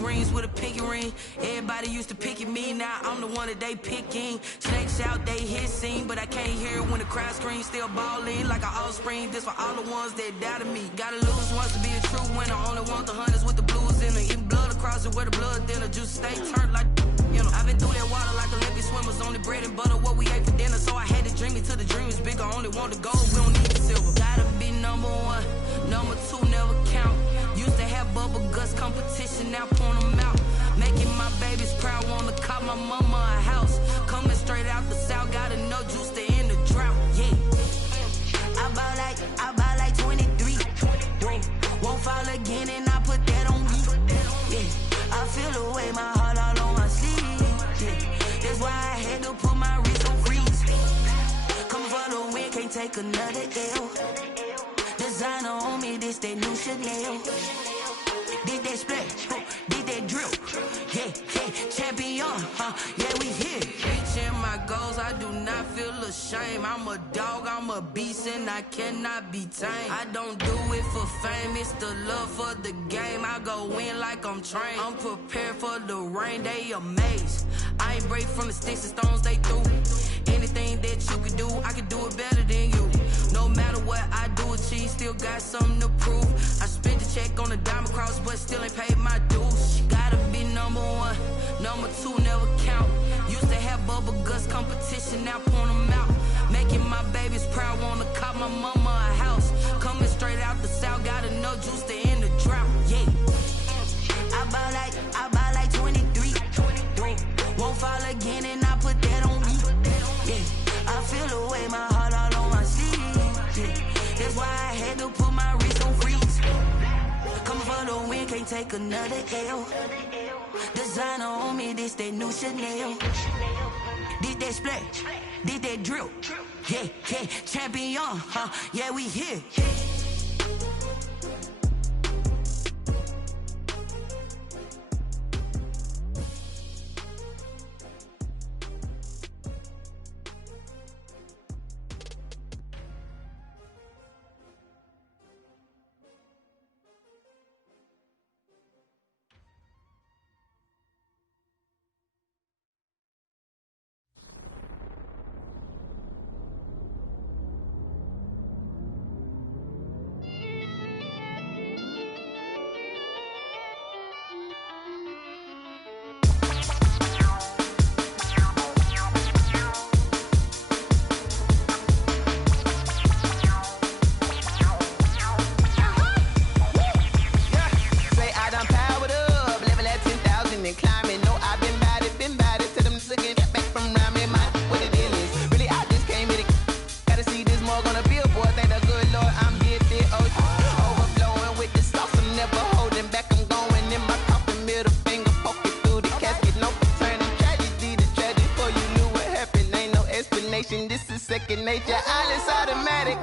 rings with a pinky ring. Everybody used to pick at me, now I'm the one that they picking. Snakes out, they hissing, but I can't hear when the crowd screams. Still ballin' like an offspring. This for all the ones that doubted me. Gotta lose once to be a true winner. Only want the hunters with the blues in it. Eating blood across it where the blood thinner. Juice stay turned like, you know. I've been through that water like Olympic swimmers. Only bread and butter, what we ate for dinner. So I had to dream it till the dream is bigger. Only want the gold, we don't need the silver. Gotta be number one, number two never count. Used to have bubble guts competition, now point them out. Making my babies proud, wanna cop my mama a house. Coming straight out the south, gotta know juice to end the drought. Yeah, I bought like 23. Whoa, won't fall again, and I put that on me. Yeah, I feel the way, my heart all on my sleeve. Yeah, that's why I had to put my wrist on freeze. Coming for the win, can't take another L. Designer on me, this that new Chanel. Did that splash, did that drill. Yeah, champion, yeah, we here. Reaching my goals, I do not feel ashamed. I'm a dog, I'm a beast, and I cannot be tamed. I don't do it for fame, it's the love for the game. I go in like I'm trained. I'm prepared for the rain, they amazed. I ain't break from the sticks and stones they threw. Anything that you could do, I could do it better than you. No matter what I do, achieve, still got something to prove. I spent the check on the diamond cross, but still ain't paid my dues. Gotta be number one, number two never count. Used to have bubble guts competition, now point them out. Making my babies proud, wanna cop my mama a house. Coming straight out the south, gotta know juice to end the drought. Yeah, I bought like 23. Won't fall again, and I put that on me. Yeah, I feel the way, my heart all on my sleeve. Yeah, that's why I had to put my wrist on freeze. Coming for the win, can't take another L. Designer on me, this that new Chanel. Did that splash, did that drill. Yeah, champion, yeah, we here. This is second nature, all is automatic.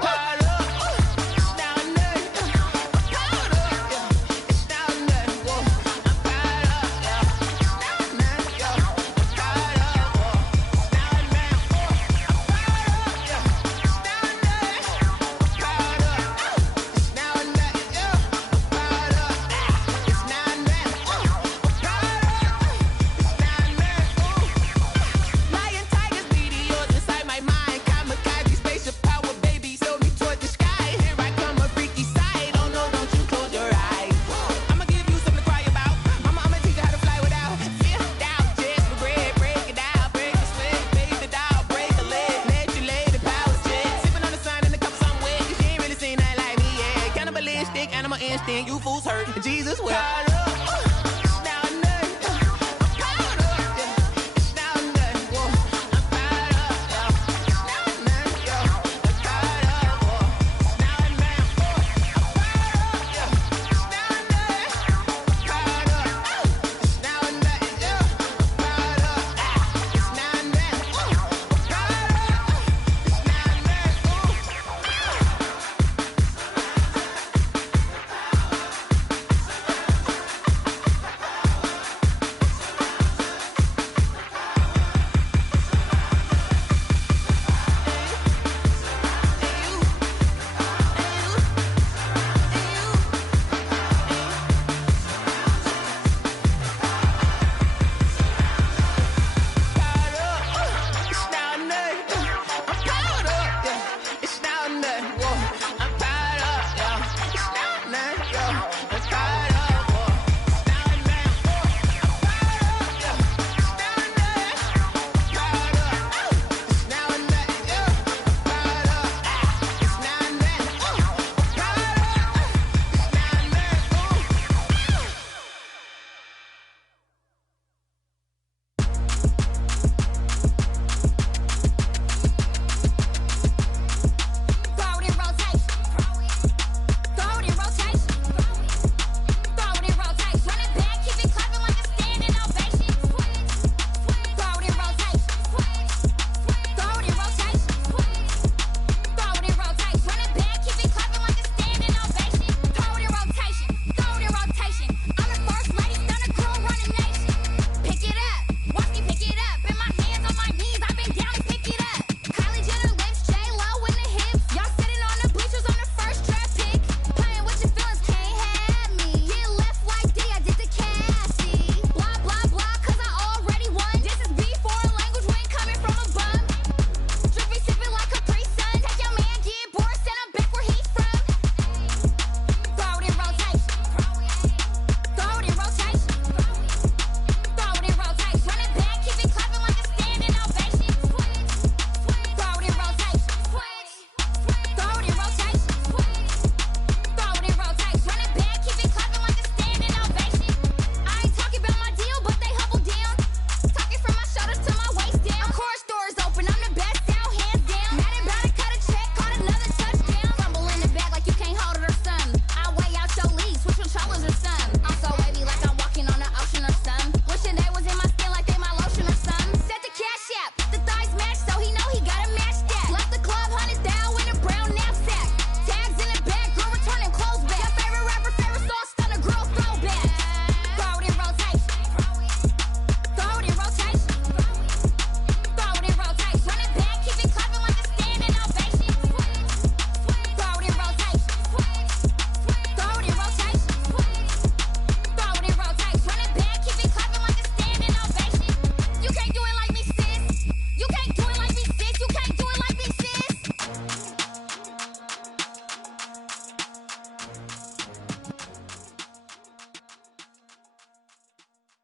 Lion tigers, meteors inside my mind. Kamikaze, spaceship power, baby, sold me toward the sky.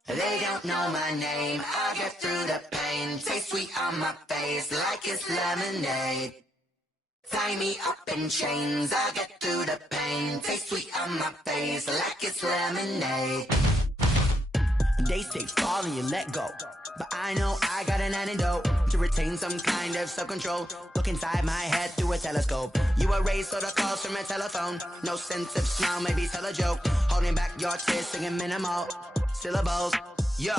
They don't know my name, I get through the pain. Taste sweet on my face like it's lemonade. Tie me up in chains, I get through the pain. Taste sweet on my face like it's lemonade. They say fall and you let go, but I know I got an antidote to retain some kind of self-control. Look inside my head through a telescope. You erase all the calls from a telephone. No sense of smile, maybe tell a joke. Holding back your tears, singing minimal syllables. Yo,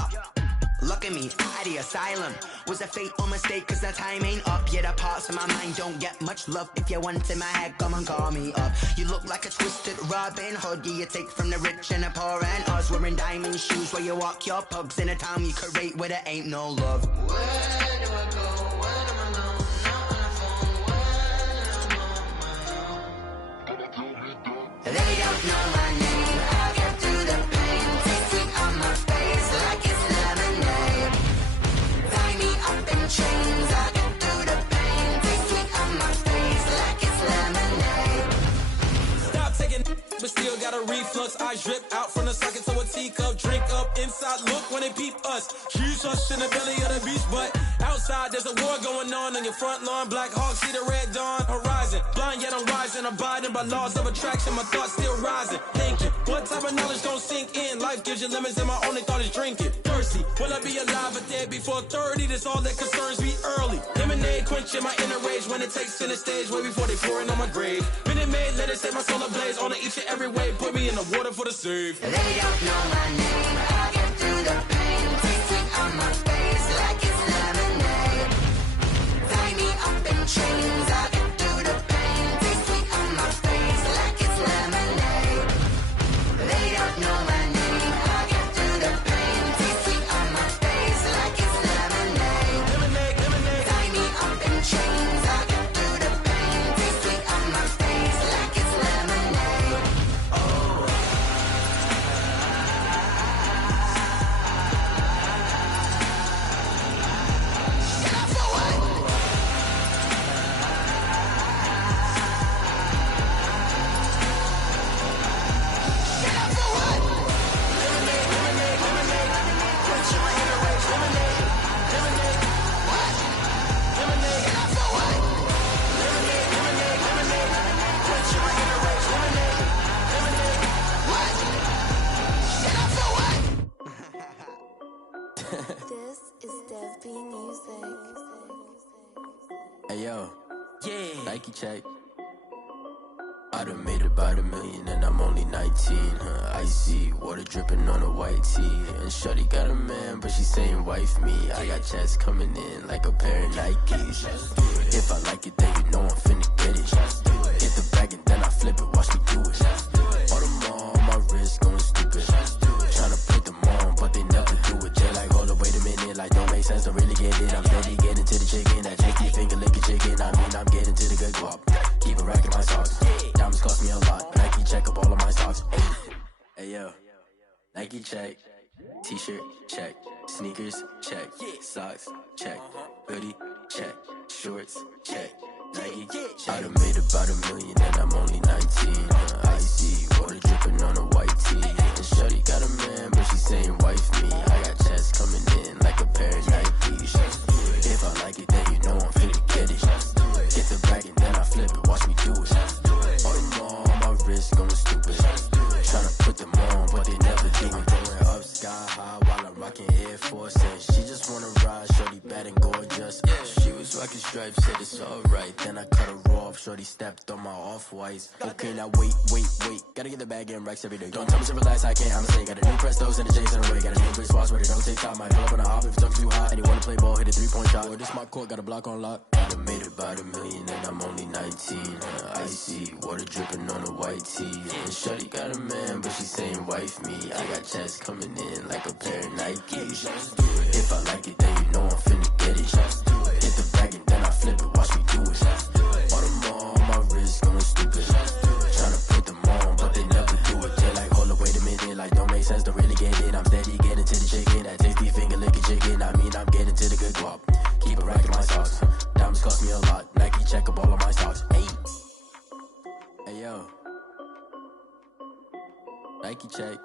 look at me, out the asylum. Was a fate or mistake, cause the time ain't up. Yet the parts of my mind don't get much love. If you want in my head, come and call me up. You look like a twisted Robin Hood. Yeah, you take from the rich and the poor and us. Wearing diamond shoes where you walk your pugs. In a town you create where there ain't no love. Where do I go? When am I alone? Not on the phone. When I'm on my own. They don't know my name. I get through the pain. Taste sweet on my face like it's lemonade. Tie me up in chains. I get through the pain. Taste sweet on my face like it's lemonade. Stop taking, but still got a reflux. Eyes drip out from the socket to a teacup. Drink up inside, look when they peep us. She's us in the belly of the beast, but outside there's a war going on your front lawn. Black Hawk, see the red dawn horizon. Blind yet I'm rising, abiding by laws of attraction. My thoughts still rising, thinking what type of knowledge don't sink in? Life gives you lemons and my only thought is drinking. Thirsty, will I be alive or dead before 30? That's all that concerns me early. Lemonade quenching my inner rage when it takes center stage way before they pouring on my grave. Minute Maid, let it set my soul ablaze on each and every way. Put me in the water for the save. They don't know my name, I get through the pain. Taste sweet on my face like it's lemonade. Tie me up in chains, I get through the pain. Taste sweet on my face like it's lemonade. They don't know my name, I get through the pain. Taste sweet on my face like it's lemonade. Lemonade, lemonade. Tie me up in chains, I get through the pain. Taste sweet on my face like it's lemonade. Oh. Shut up for what? Shut up for what? Lemonade, lemonade, lemonade. Quenching my inner rage. Lemonade, lemonade. What? Lemonade, Shut up for what? lemonade, lemonade, lemonade. Quenching my inner rage. Lemonade, lemonade. What? Shut up for what? This is Dev B Music. Hey yo, Yeah. Nike check. I done made about $1 million and I'm only 19. Icy water dripping on a white tee. And shorty got a man, but she saying wife me. I got checks coming in like a pair of Nikes. If I like it, then you know I'm finna get it. Hit the bag and then I flip it, watch me do it. All them on my wrist going stupid. Tryna put them on, but they never do it. They like, hold up, wait a minute, like don't make sense, don't really get it. I'm steady getting to the chicken, that tasty finger licking chicken. I mean, I'm getting to the good guap. Keep it racking my socks. Diamonds cost me a lot. Nike check up all of my socks. Hey yo, Nike check. T-shirt check. Sneakers check. Socks check. Hoodie check. Shorts check. Nike I done made about $1 million and I'm only 19. Icy water dripping on a white tee. And shorty got a man, but she saying wife me. I got checks coming in like a pair of Nikes. If I like it, then you know I'm finna get it. Get the bag and then I flip it, watch me do it. All them on my wrist going stupid. Tryna put them on, but they never do it. Going up sky high while I'm rocking Air Force. And she just wanna ride, shorty bad and gorgeous. She was rocking stripes, said it's alright. Then I cut her off, shorty stepped on my off-whites. Okay, now wait. Gotta get the bag and racks every day. Don't tell me to relax, I can't, I'ma say. Got a new Prestos and a J's in the way. Got a new Bridge Swash where they don't take time. Might pull up on a hop if it's talking too hot. And you wanna play ball, hit a 3-point shot. Boy, this my court, got a block on lock. I done made about $1 million and I'm only 19. Icy water dripping on a white tee. And shorty got a man, but she saying wife me. I got checks coming in like a pair of Nikes. If I like it, then you know I'm finna get it. Hit the bag and then I flip it, watch me do it. All them on my wrist going stupid. Tryna put them on, but they never do it. They like, hold up, wait a minute, like don't make sense, don't really get it. I'm steady getting to the chicken, that tasty finger licking chicken. I mean, I'm getting to the good guap. Keep it racking my socks. Diamonds cost me a lot. Nike check up all of my socks. Hey yo, Nike check.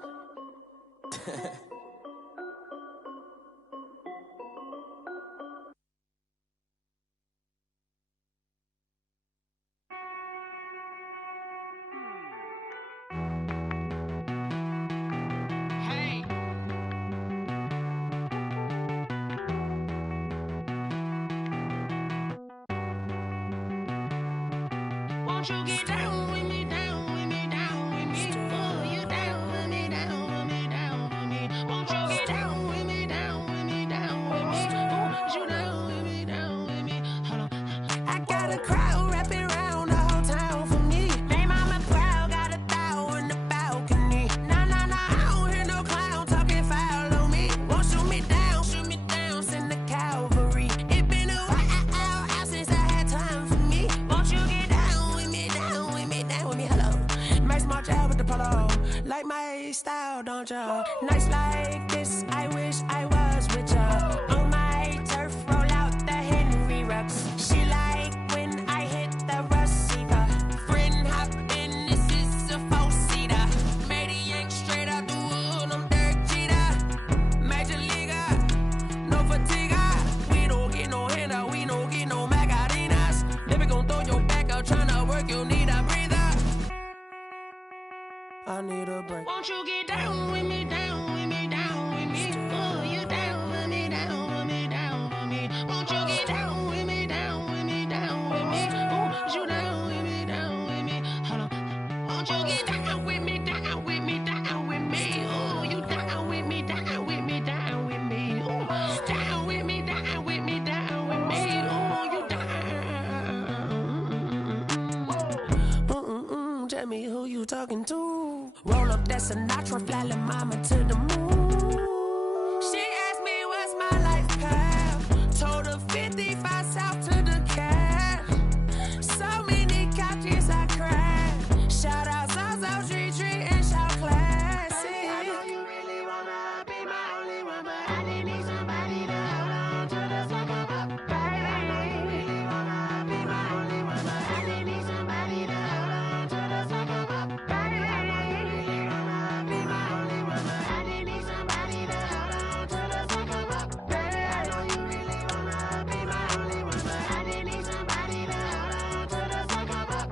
Won't you get down with me, down with me, down with me? Oh, you down with me, down with me, down with me. Won't you get down with me, down with me, down with me? Oh, you down with me, down with me? Hold on. I got a crowd wrapping around the whole town for me. They mama crowd got a thou in the balcony. Nah, nah, nah, I don't hear no clown talking foul on me. Won't shoot me down, send the cavalry. It been a while since I had time for me. Won't you get down with me, down with me, down with me? Hello. Nice march out with the polo. Like my style, don't ya? Nights like this, I wish I was with ya. On my turf, roll out the Henry Rux. She like when I hit the receiver. Friend hop in, this is a four-seater. Made a yank straight out the wood, I'm Derek Jeter. Major leaguer, no fatigue. We don't get no handout, we don't get no Macarinas. Never gon' throw your back out, tryna work, you need a breather. I need a break. Won't you get down with me, down with me, down with me? Oh, you down with me, down with me, down with me? Won't you get down with me, down with me, down with me? Oh, you down with me, down with me? Hold on. Won't you get down with me, down with me, down with me? Oh, you down with me, down with me, down with me? Oh, down with me, down with me, down with me? Oh, you down. Tell me who you talking to. Roll up that Sinatra, fly la mama to the moon. She asked me what's my life path. Told her 55 south to the cat. So many couches I crashed. Shout out Zazo, Tree, and shout classy. I know you really wanna be my only one, but I didn't need somebody to hold on to the sucker up, baby. I know you really wanna be my only one, but I didn't need somebody to hold on to the sucker up, baby. I know you really wanna be my only one, but I didn't need somebody to hold on to the sucker up, baby. I know you really wanna be my only one, but I didn't need somebody to hold on to the sucker up.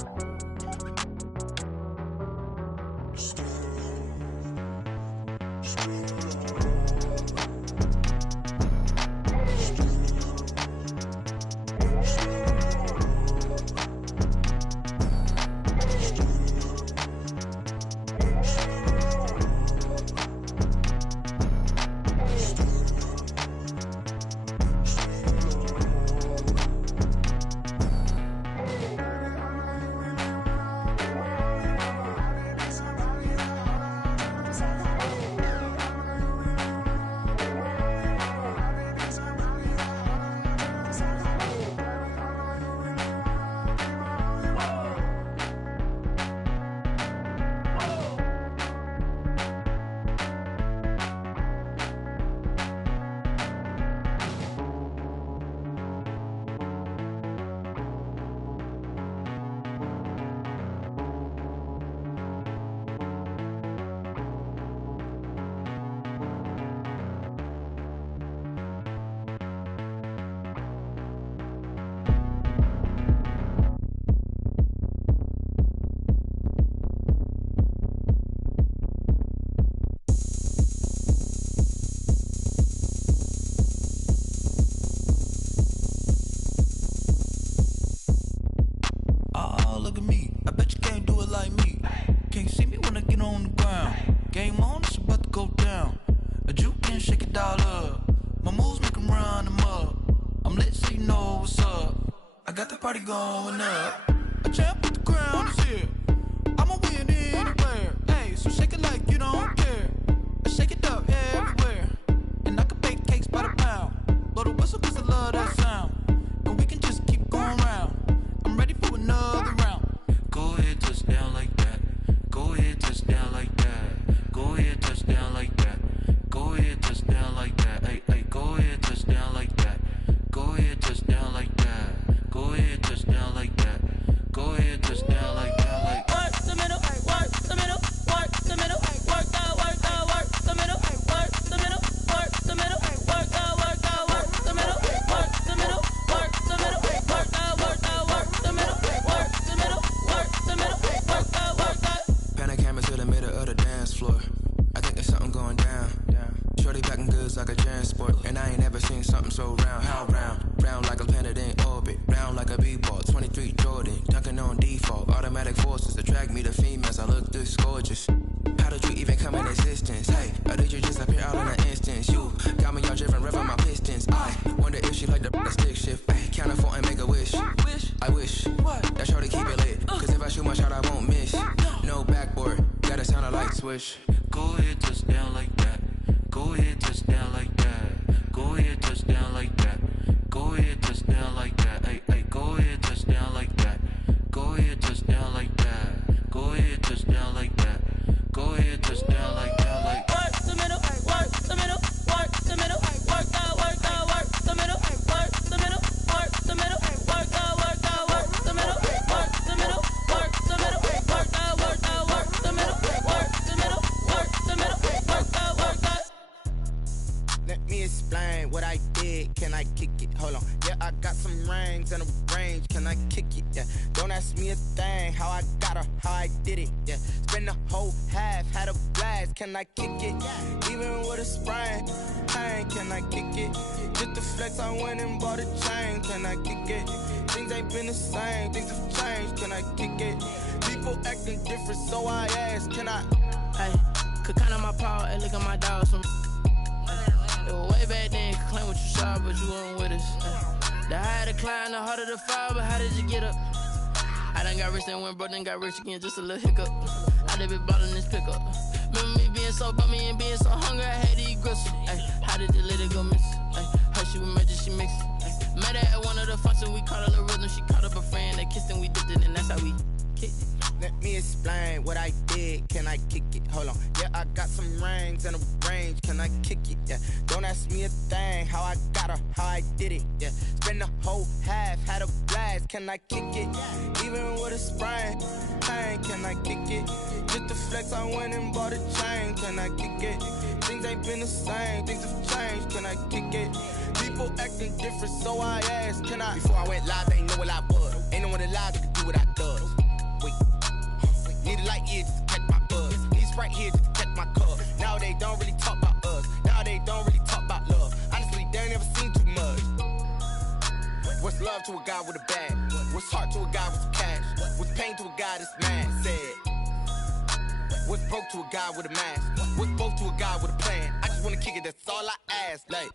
Look at me, I bet you can't do it like me. Can't see me when I get on the ground. Game on, it's about to go down. A juke can shake it all up. My moves make them run them up. I'm lit so you know what's up. I got the party going up. A champ with the crown is here. I'ma win anywhere. Hey, so shake it like you don't care. I shake it up everywhere. And I can bake cakes by the pound. Blow the whistle cause I love that sound. And we can just keep going round. I'm ready for another round. Go ahead, touch down like that. Go ahead, touch down like that. Go ahead, touch down like that. Go ahead, touch down like that. Hey, hey, go ahead, touch down like that. Go ahead, touch down like that. Go ahead, touch down like that. Go ahead, touch down like that. Like work the middle, work the middle, work the middle, work the middle, work the middle, work the middle, work the middle, work the middle, work the middle, work the middle. like a transport. And I ain't never seen something so round. How round? Round like a planet in orbit. Round like a b-ball. 23 Jordan, dunking on default. Automatic forces attract me to females. I look this gorgeous. How did you even come in existence? Hey, or did you just appear out in an instance? You got me all driven, revving my pistons. I wonder if she like the stick shift. Ay, count her 4 and make a wish. I wish that shorty keep it lit. Cause if I shoot my shot, I won't miss. No backboard, gotta sound a light switch. Go ahead, touch down like that. Go ahead, touch down like that. Go ahead, touch down like that. Go ahead, touch down like that. Hey, hey, go ahead, touch down like that. Go ahead, touch down like that. Go ahead, touch down like that. Go ahead, touch down like that. Like work the middle, work the middle, work the middle, work that, work the middle, work the middle, work the middle, work that, work the middle, work the middle, work the middle, work that, work the middle, work the middle, work the middle, work that. Let me explain what I did. Can I kick it? Hold on. Yeah, I got some rings and a range. Can I kick it? Yeah. Don't ask me a thing. How I got her, how I did it. Yeah. Spend the whole half, had a blast. Can I kick it? Even with a sprain. Hey, can I kick it? Just the flex, I went and bought a chain. Can I kick it? Things ain't been the same. Things have changed. Can I kick it? People acting different, so I ask. Can I? Hey, could count on my power and look at my dog. Some way back then, could claim what you saw, but you weren't with us. The higher the climb, the harder the fall, but how did you get up? I done got rich, then went broke, then got rich again, just a little hiccup. I done been ballin' this pickup. Remember me being so bummy and being so hungry, I had to eat gristle. Ay, how did you let it go miss? Ay, how she was magic, she mixed. Met her at one of the functions, we caught a little rhythm, she caught up a friend, they kissed and we dipped it, and that's how we kicked it. Let me explain what I did. Can I kick it? Hold on. Yeah, I got some rings and a range. Can I kick it? Yeah. Don't ask me a thing. How I got her, how I did it. Yeah. Spend the whole half, had a blast. Can I kick it? Even with a sprain. Hey, can I kick it? Just the flex, I went and bought a chain. Can I kick it? Things ain't been the same. Things have changed. Can I kick it? People acting different, so I asked. Can I? Before I went live, they ain't know what I was. Ain't no one alive that could do what I does. Wait. Need a light year just to catch my buzz. Need Sprite here just to catch my cup. Now they don't really talk about us. Now they don't really talk about love. Honestly, they ain't never seen too much. What's love to a guy with a bag? What's heart to a guy with some cash? What's pain to a guy that's mad? Said. What's broke to a guy with a mask? What's both to a guy with a plan? I just wanna kick it, that's all I ask. Like,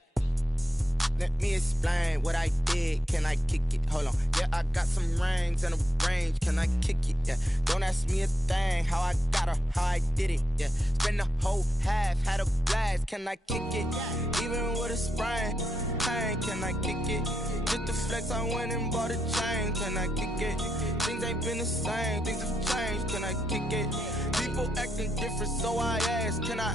let me explain what I did. Can I kick it? Hold on. Yeah, I got some rings and a range. Can I kick it? Yeah. Don't ask me a thing. How I got her, how I did it. Yeah. Spend the whole half, had a blast. Can I kick it? Even with a sprain. Hey, can I kick it? Just the flex, I went and bought a chain. Can I kick it? Things ain't been the same. Things have changed. Can I kick it? People acting different, so I ask. Can I?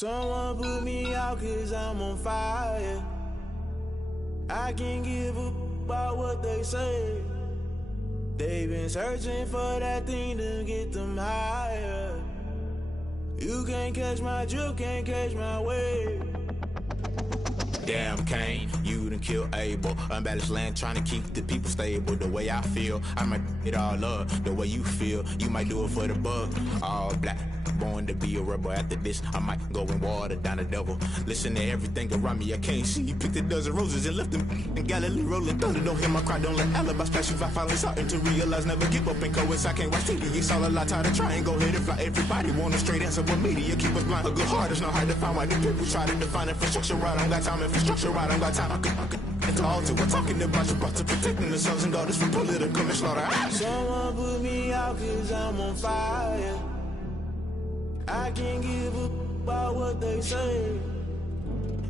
Someone put me out cause I'm on fire. I can't give a about what they say. They've been searching for that thing to get them higher. You can't catch my drift, can't catch my wave. Damn Kane, you done killed Abel. Unbalanced land trying to keep the people stable. The way I feel, I might it all up. The way you feel, you might do it for the buck. All black, born to be a rebel. After this, I might go and water down the devil. Listen to everything around me, I can't see. Picked a dozen roses and left them in Galilee rolling thunder. Don't hear my cry, don't let alibis flash. If I finally starting to realize, never give up and coincide. Can't watch TV, it's all a lot. Time to try and go ahead and fly. Everybody want a straight answer, but media keep us blind. A good heart is not hard to find. Why the people try to define infrastructure right? I don't got time. Infrastructure right, I don't got time. I could talk to. We're talking about you, about to protecting the sons and daughters from political and slaughter. Someone put me out cause I'm on fire. I can't give a about what they say.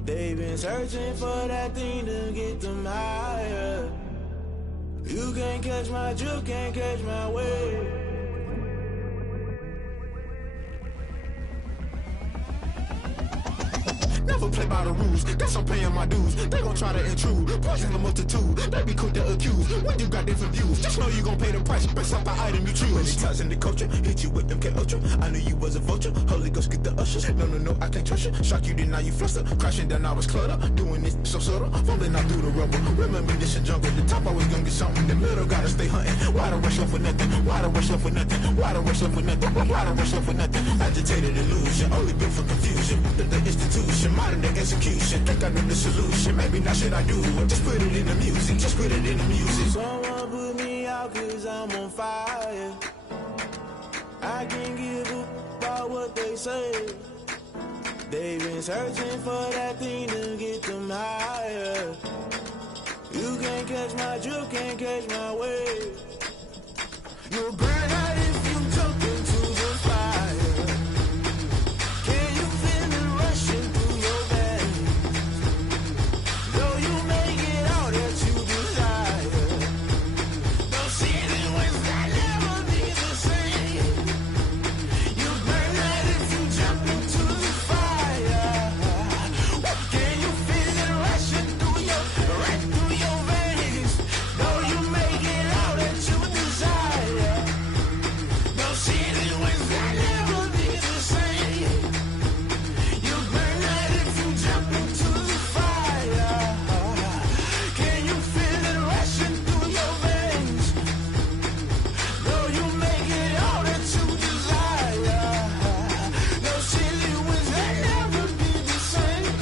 They've been searching for that thing to get them higher. You can't catch my drift, can't catch my wave. Never play by the rules. Guess I'm paying my dues. They gon' try to intrude. Poison the multitude. They be quick to accuse. When you got different views, just know you gon' pay the price based off the item you choose. Many times in the culture, hit you with MK Ultra. I knew you was a vulture. Holy Ghost get the ushers. No, I can't trust you. Shock you, then now you fluster. Crashing down, I was clutter. Doing this so subtle. Fumbling out through the rubble. Remember this in jungle. The top always gonna get something. The middle gotta stay hunting. Why the rush left for nothing? Why the rush left for nothing? Why the rush left for nothing? Why the rush left for nothing? Agitated illusion. Only built for confusion. The institution. Modern day execution. Think I know the solution. Maybe not should I do it? Just put it in the music. Just put it in the music. Someone put me out cause I'm on fire. I can't give up about what they say. They've been searching for that thing to get them higher. You can't catch my drift, can't catch my wave. You'll burn out if you jump into the fire. Can you feel it rushing through your veins? Though you make it all that you desire. Those feelings that never be the same. You burn out if you jump into the fire. Can you feel it rushing through right through your veins? Though you make it all that you desire. Those feelings that never be the same. You burn out if you jump into the fire. Can you feel it rushing through your veins? Though you make it all that you desire. Those feelings that never be the same.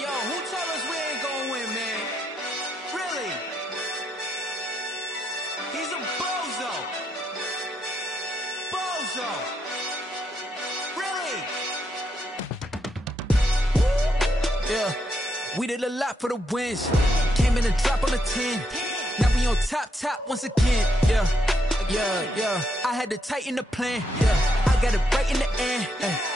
Yo, who told us we ain't gonna win, man? Really? He's a bozo. Bozo. Really? Yeah, we did a lot for the wins. Came in a drop on a 10. Now we on top once again. Yeah. I had to tighten the plan. Yeah, I got it right in the end.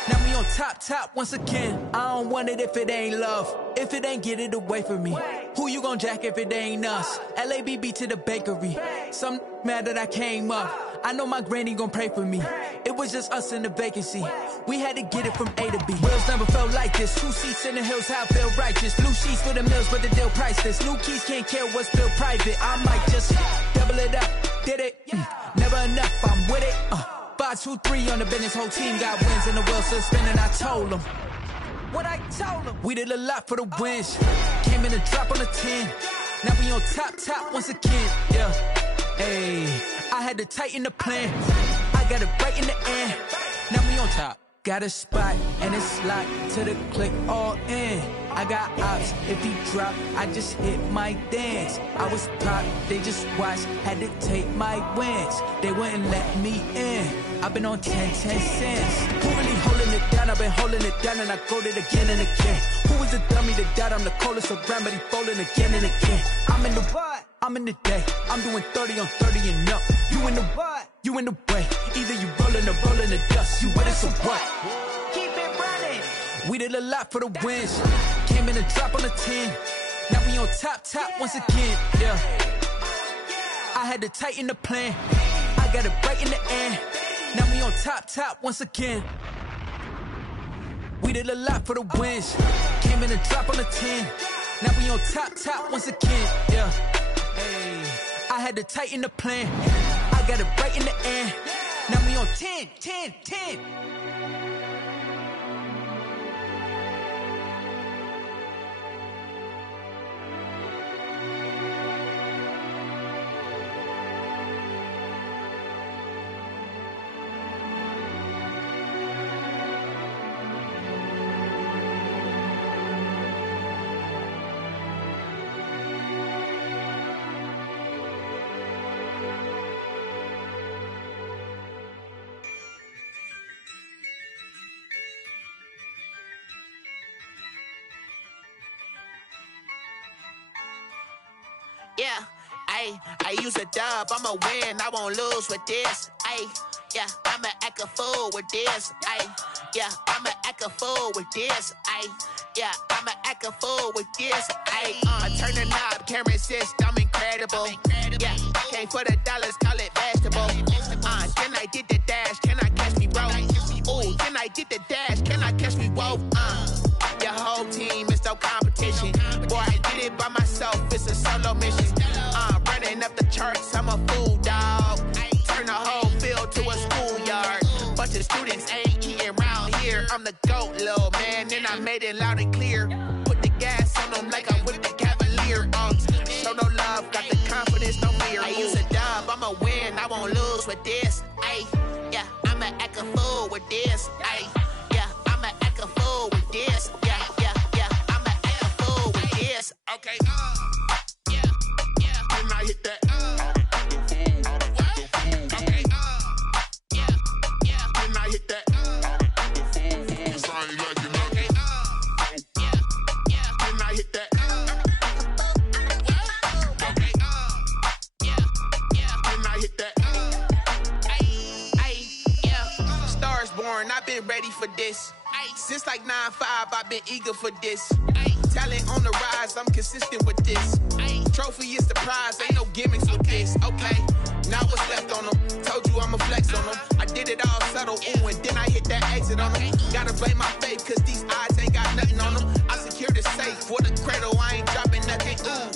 Now we on top once again. I don't want it if it ain't love. If it ain't, get it away from me. Who you gon' jack if it ain't us? LABB to the bakery. Some mad that I came up. I know my granny gon' pray for me. It was just us in the vacancy. We had to get it from A to B. Wheels never felt like this. 2 seats in the hills, how I feel righteous. Blue sheets for the mills, but the deal priceless. New keys can't care what's still private. I might just double it up. Did it? Never enough, I'm with it. 5, 2, 3 on the business. Whole team got wins and the wheels still spinning. I told them what I told them. We did a lot for the wins. Came in a drop on a 10. Now we on top once again. Yeah. Hey, I had to tighten the plan. I got it right in the end. Now we on top. Got a spot and it's locked to the click all in. I got ops, if he drop, I just hit my dance. I was top, they just watched, had to take my wins. They wouldn't let me in. I've been on 10 cents. Who really holding it down? I've been holding it down and I go it again and again. Who was the dummy that died? I'm the coldest around, but he folding again and again. I'm in the what? I'm in the day. I'm doing 30 on 30 and up. You in the what? You in the way. Either you rolling or rolling the dust. You with us or what? Keep it running. We did a lot for the wins. Came in a drop on a 10. Now we on top once again. Yeah. I had to tighten the plan. I got it right in the end. Now we on top once again. We did a lot for the wins. Came in a drop on a 10. Now we on top once again. Yeah. Hey, I had to tighten the plan. I got it right in the end. Now we on 10. Ayy, I use a dub, I'ma win, I won't lose with this. Ayy, yeah, I'ma act a fool with this. Ayy, yeah, I'ma act a fool with this. Ayy, yeah, I'ma act a fool with this. Ayy, turn the knob, camera assist, I'm incredible. Yeah, came for the dollars, call it vegetable. Then I did the dash, can I catch me, bro? Ooh, then I did the dash, can I catch me, whoa? Your whole team is no competition. Boy, I did it by myself, it's a solo mission. Running up the charts, I'm a fool, dog. Turn the whole field to a schoolyard. Bunch of students ain't eating round here. I'm the GOAT, little man, and I made it loud and clear. Put the gas on them like I'm with the Cavalier. Show no love, got the confidence, no fear. I use a dub, I'ma win, I won't lose with this. Ayy, yeah, I'ma act a fool with this. Ayy, yeah, I'ma act a fool with this. Yeah, yeah, yeah, I'ma act a fool with this. Okay, yeah, yeah, can I hit that? Okay, yeah, yeah, can I hit that? Cause I ain't like it. Okay, yeah, yeah, can I hit that? Okay, yeah, yeah, can I hit that? Yeah, Stars born, I've been ready for this. Since like 9-5, I've been eager for this. Talent on the rise, I'm consistent with this. Trophy is the prize, ain't no gimmicks with this. Okay, now what's left on them? Told you I'ma flex on them. I did it all subtle, ooh, and then I hit that exit on them. Gotta blame my faith, cause these odds ain't got nothing on them. I secure the safe for the cradle, I ain't dropping nothing, ooh.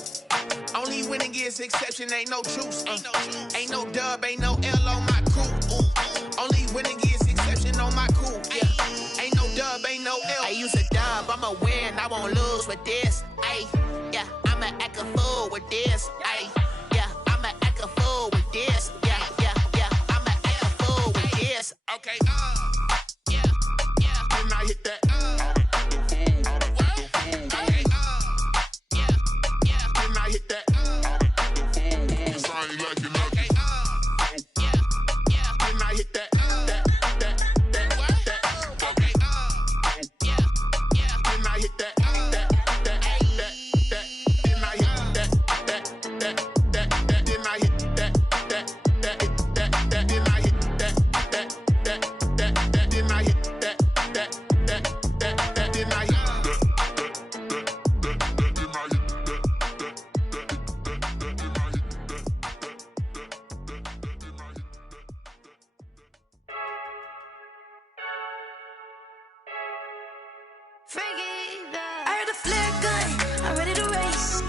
Only winning is exception, ain't no truce. Ain't no dub, ain't no L on my crew. Ooh. Only winning is exception on my crew. Yeah, ain't no dub, ain't no L. I use a dub, I'ma win, I won't lose with this. Ayy, yeah, I'ma act a fool with this. Ayy, yeah, I'ma act a fool with this. Yeah, yeah, yeah, I'ma act a fool with this. Okay, yeah, yeah, can I hit that? Okay, yeah, yeah, can I hit that? Cause I ain't like it. Okay, yeah, yeah, can I hit that? Okay, yeah, yeah, can I hit that? I heard the flare gun, I'm ready to race.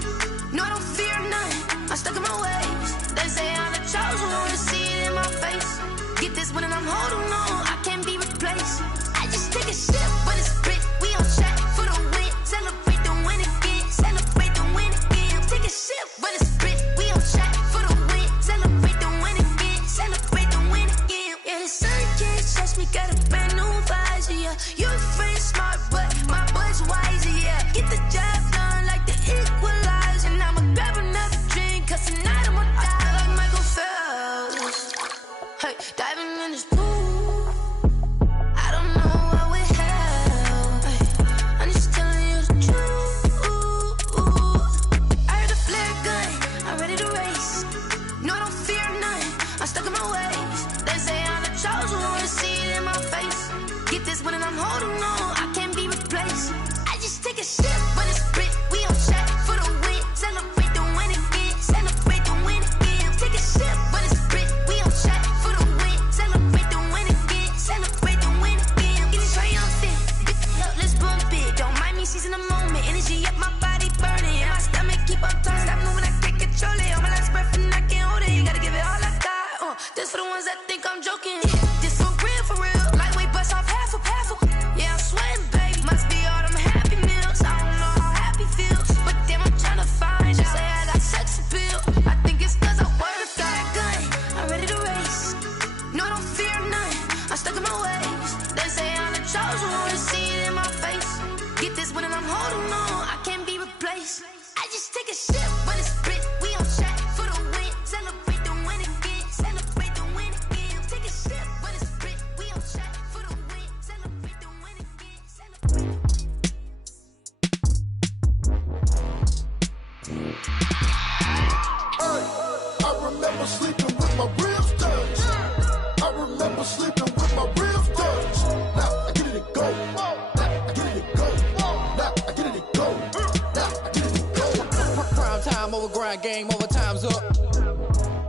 No, I don't fear none, I'm stuck in my ways. They say I'm the chosen one, to see it in my face. Get this one and I'm holding on, I can't be replaced. I just take a sip, but it's split, we on track for the win. Celebrate the win again, celebrate the win again. Take a sip, but it's split, we on track for the win. Celebrate the win again, celebrate the win again. Yeah, the sun can't touch me, got a brand new visor, yeah. You're friend smart, but my bud's wiser, yeah. Get the job done like the equalizer. And I'ma grab another drink, cause tonight I'ma die like Michael Phelps. Hey, diving in this pool, I don't know what we have. Hey, I'm just telling you the truth. I heard the flare gun, I'm ready to race. No, I don't fear none, I'm stuck in my ways. They say I'm the chosen one, to see it in my face. Get this one and I'm holding on, I can't be replaced. I just take a sip, but it's split, we on track for the win. Celebrate the win again, celebrate the win again. Take a sip, but it's split, we on track for the win. Celebrate the win again, celebrate the win again. Get it triumphant, let's bump it. Don't mind me seizing the moment, energy up my body burning. My stomach keep up turning, stop moving, I can't control it. On my last breath and I can't hold it, you gotta give it all I got. This for the ones that think I'm joking. This for real, lightweight bust off half a. Yeah, I swear remember sleeping with my ribs touched. I remember sleeping with my ribs touched. Now I get it and go. Now I get it and go. Now I get it and go. Now I get it and go. Prime time over grind game, over time's up.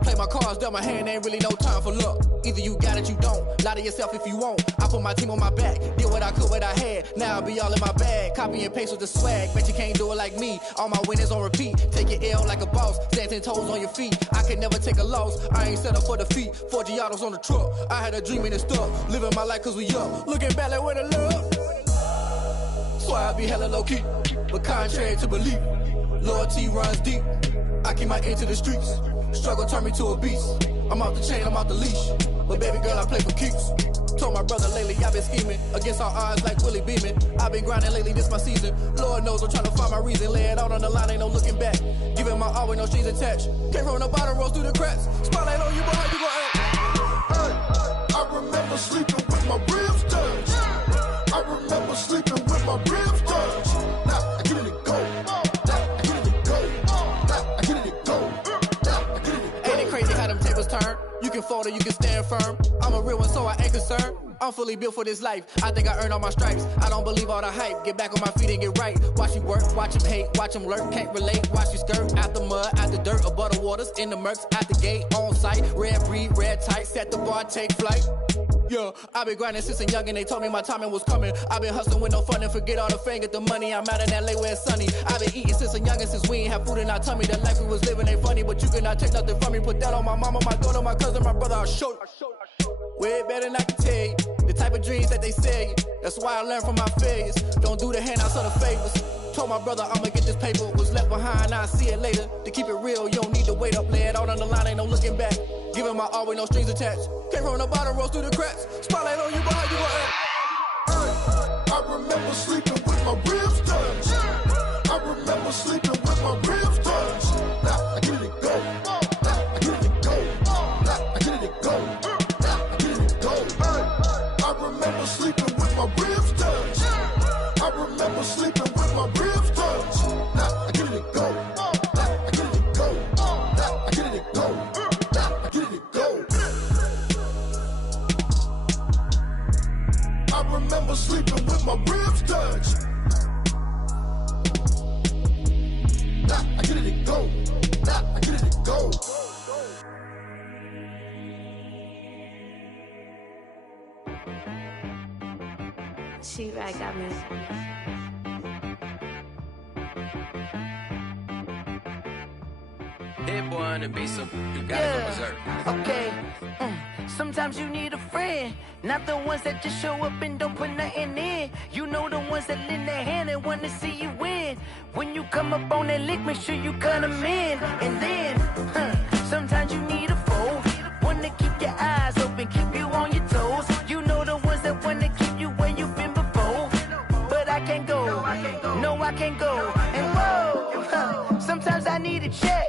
Play my cards, dealt my hand, ain't really no time for luck. Either you got it, you don't. Lie to yourself if you won't. I put my team on my back, did what I could, what I had. Now I'll be all in my bag, copy and paste with the swag. Bet you can't do it like me. All my winners on repeat. Take your L like a boss, stand 10 toes on your feet. I can never take a loss. I ain't set up for defeat. 4 Giottos on the truck. I had a dream and it stuck. Living my life cause we up. Looking back like where the love. So I be hella low key, but contrary to belief, loyalty runs deep. I keep my ear to the streets. Struggle turned me to a beast. I'm off the chain, I'm off the leash. But baby girl, I play for keeps. Told my brother lately, I've been scheming against all odds like Willie Beeman. I've been grinding lately, this my season. Lord knows I'm trying to find my reason. Lay it out on the line, ain't no looking back. Giving my all with no strings attached. Came from the bottom, rose through the cracks. Spotlight on you, but how you gon' act? Hey, I remember sleeping with my ribs touched. I remember sleeping with my ribs touched. Now I get it and go. Now I get it and go. Now I get it and go. Now I get it and go. Ain't it crazy how them tables turn? You can fold or you can stand firm. I'm a real one, so I ain't concerned. I'm fully built for this life. I think I earned all my stripes. I don't believe all the hype. Get back on my feet and get right. Watch you work, watch him hate, watch him lurk. Can't relate, watch you skirt. Out the mud, out the dirt, above the waters, in the murks, out the gate, on site. Red breed, red tight, set the bar, take flight. Yeah, I been grinding since a young and they told me my timing was coming. I been hustling with no fun and forget all the fame, get the money. I'm out in LA where it's sunny. I been eating since a young and since we ain't have food in our tummy. The life we was living ain't funny, but you cannot take nothing from me. Put that on my mama, my daughter, my cousin, my brother, I'll show you. Way better than I can tell you. The type of dreams that they sell you. That's why I learned from my failures. Don't do the handouts or the favors. Told my brother I'ma get this paper. Was left behind, I'll see it later. To keep it real, you don't need to wait up. Lay it out on the line, ain't no looking back. Giving my all with no strings attached. Came from the bottom, rose through the cracks. Spotlight on you, but how you gon' act? I remember sleeping with my ribs touched. I remember sleeping with my ribs touched. Now I get it and go. Now I get it and go. Now I get it and go. Now I get it and go. I remember sleeping with my ribs touched. I remember sleeping with my ribs touched. Now I get it and go. Now I get it and go. Now I get it and go. Now I get it and go. I remember sleeping with my ribs touched. Now I get it and go. Now I get it and go. She right got me. Hit boy on the beat, so you gotta go berserk. Okay. Sometimes you need a friend, not the ones that just show up and don't put nothing in. You know the ones that lend their hand and wanna see you win. When you come up on that lick, make sure you cut them in. And then, sometimes you need a foe, one to keep your eyes open, keep you on your toes. You know the ones that wanna keep you where you've been before. But I can't go, no I can't go. And whoa, sometimes I need a check.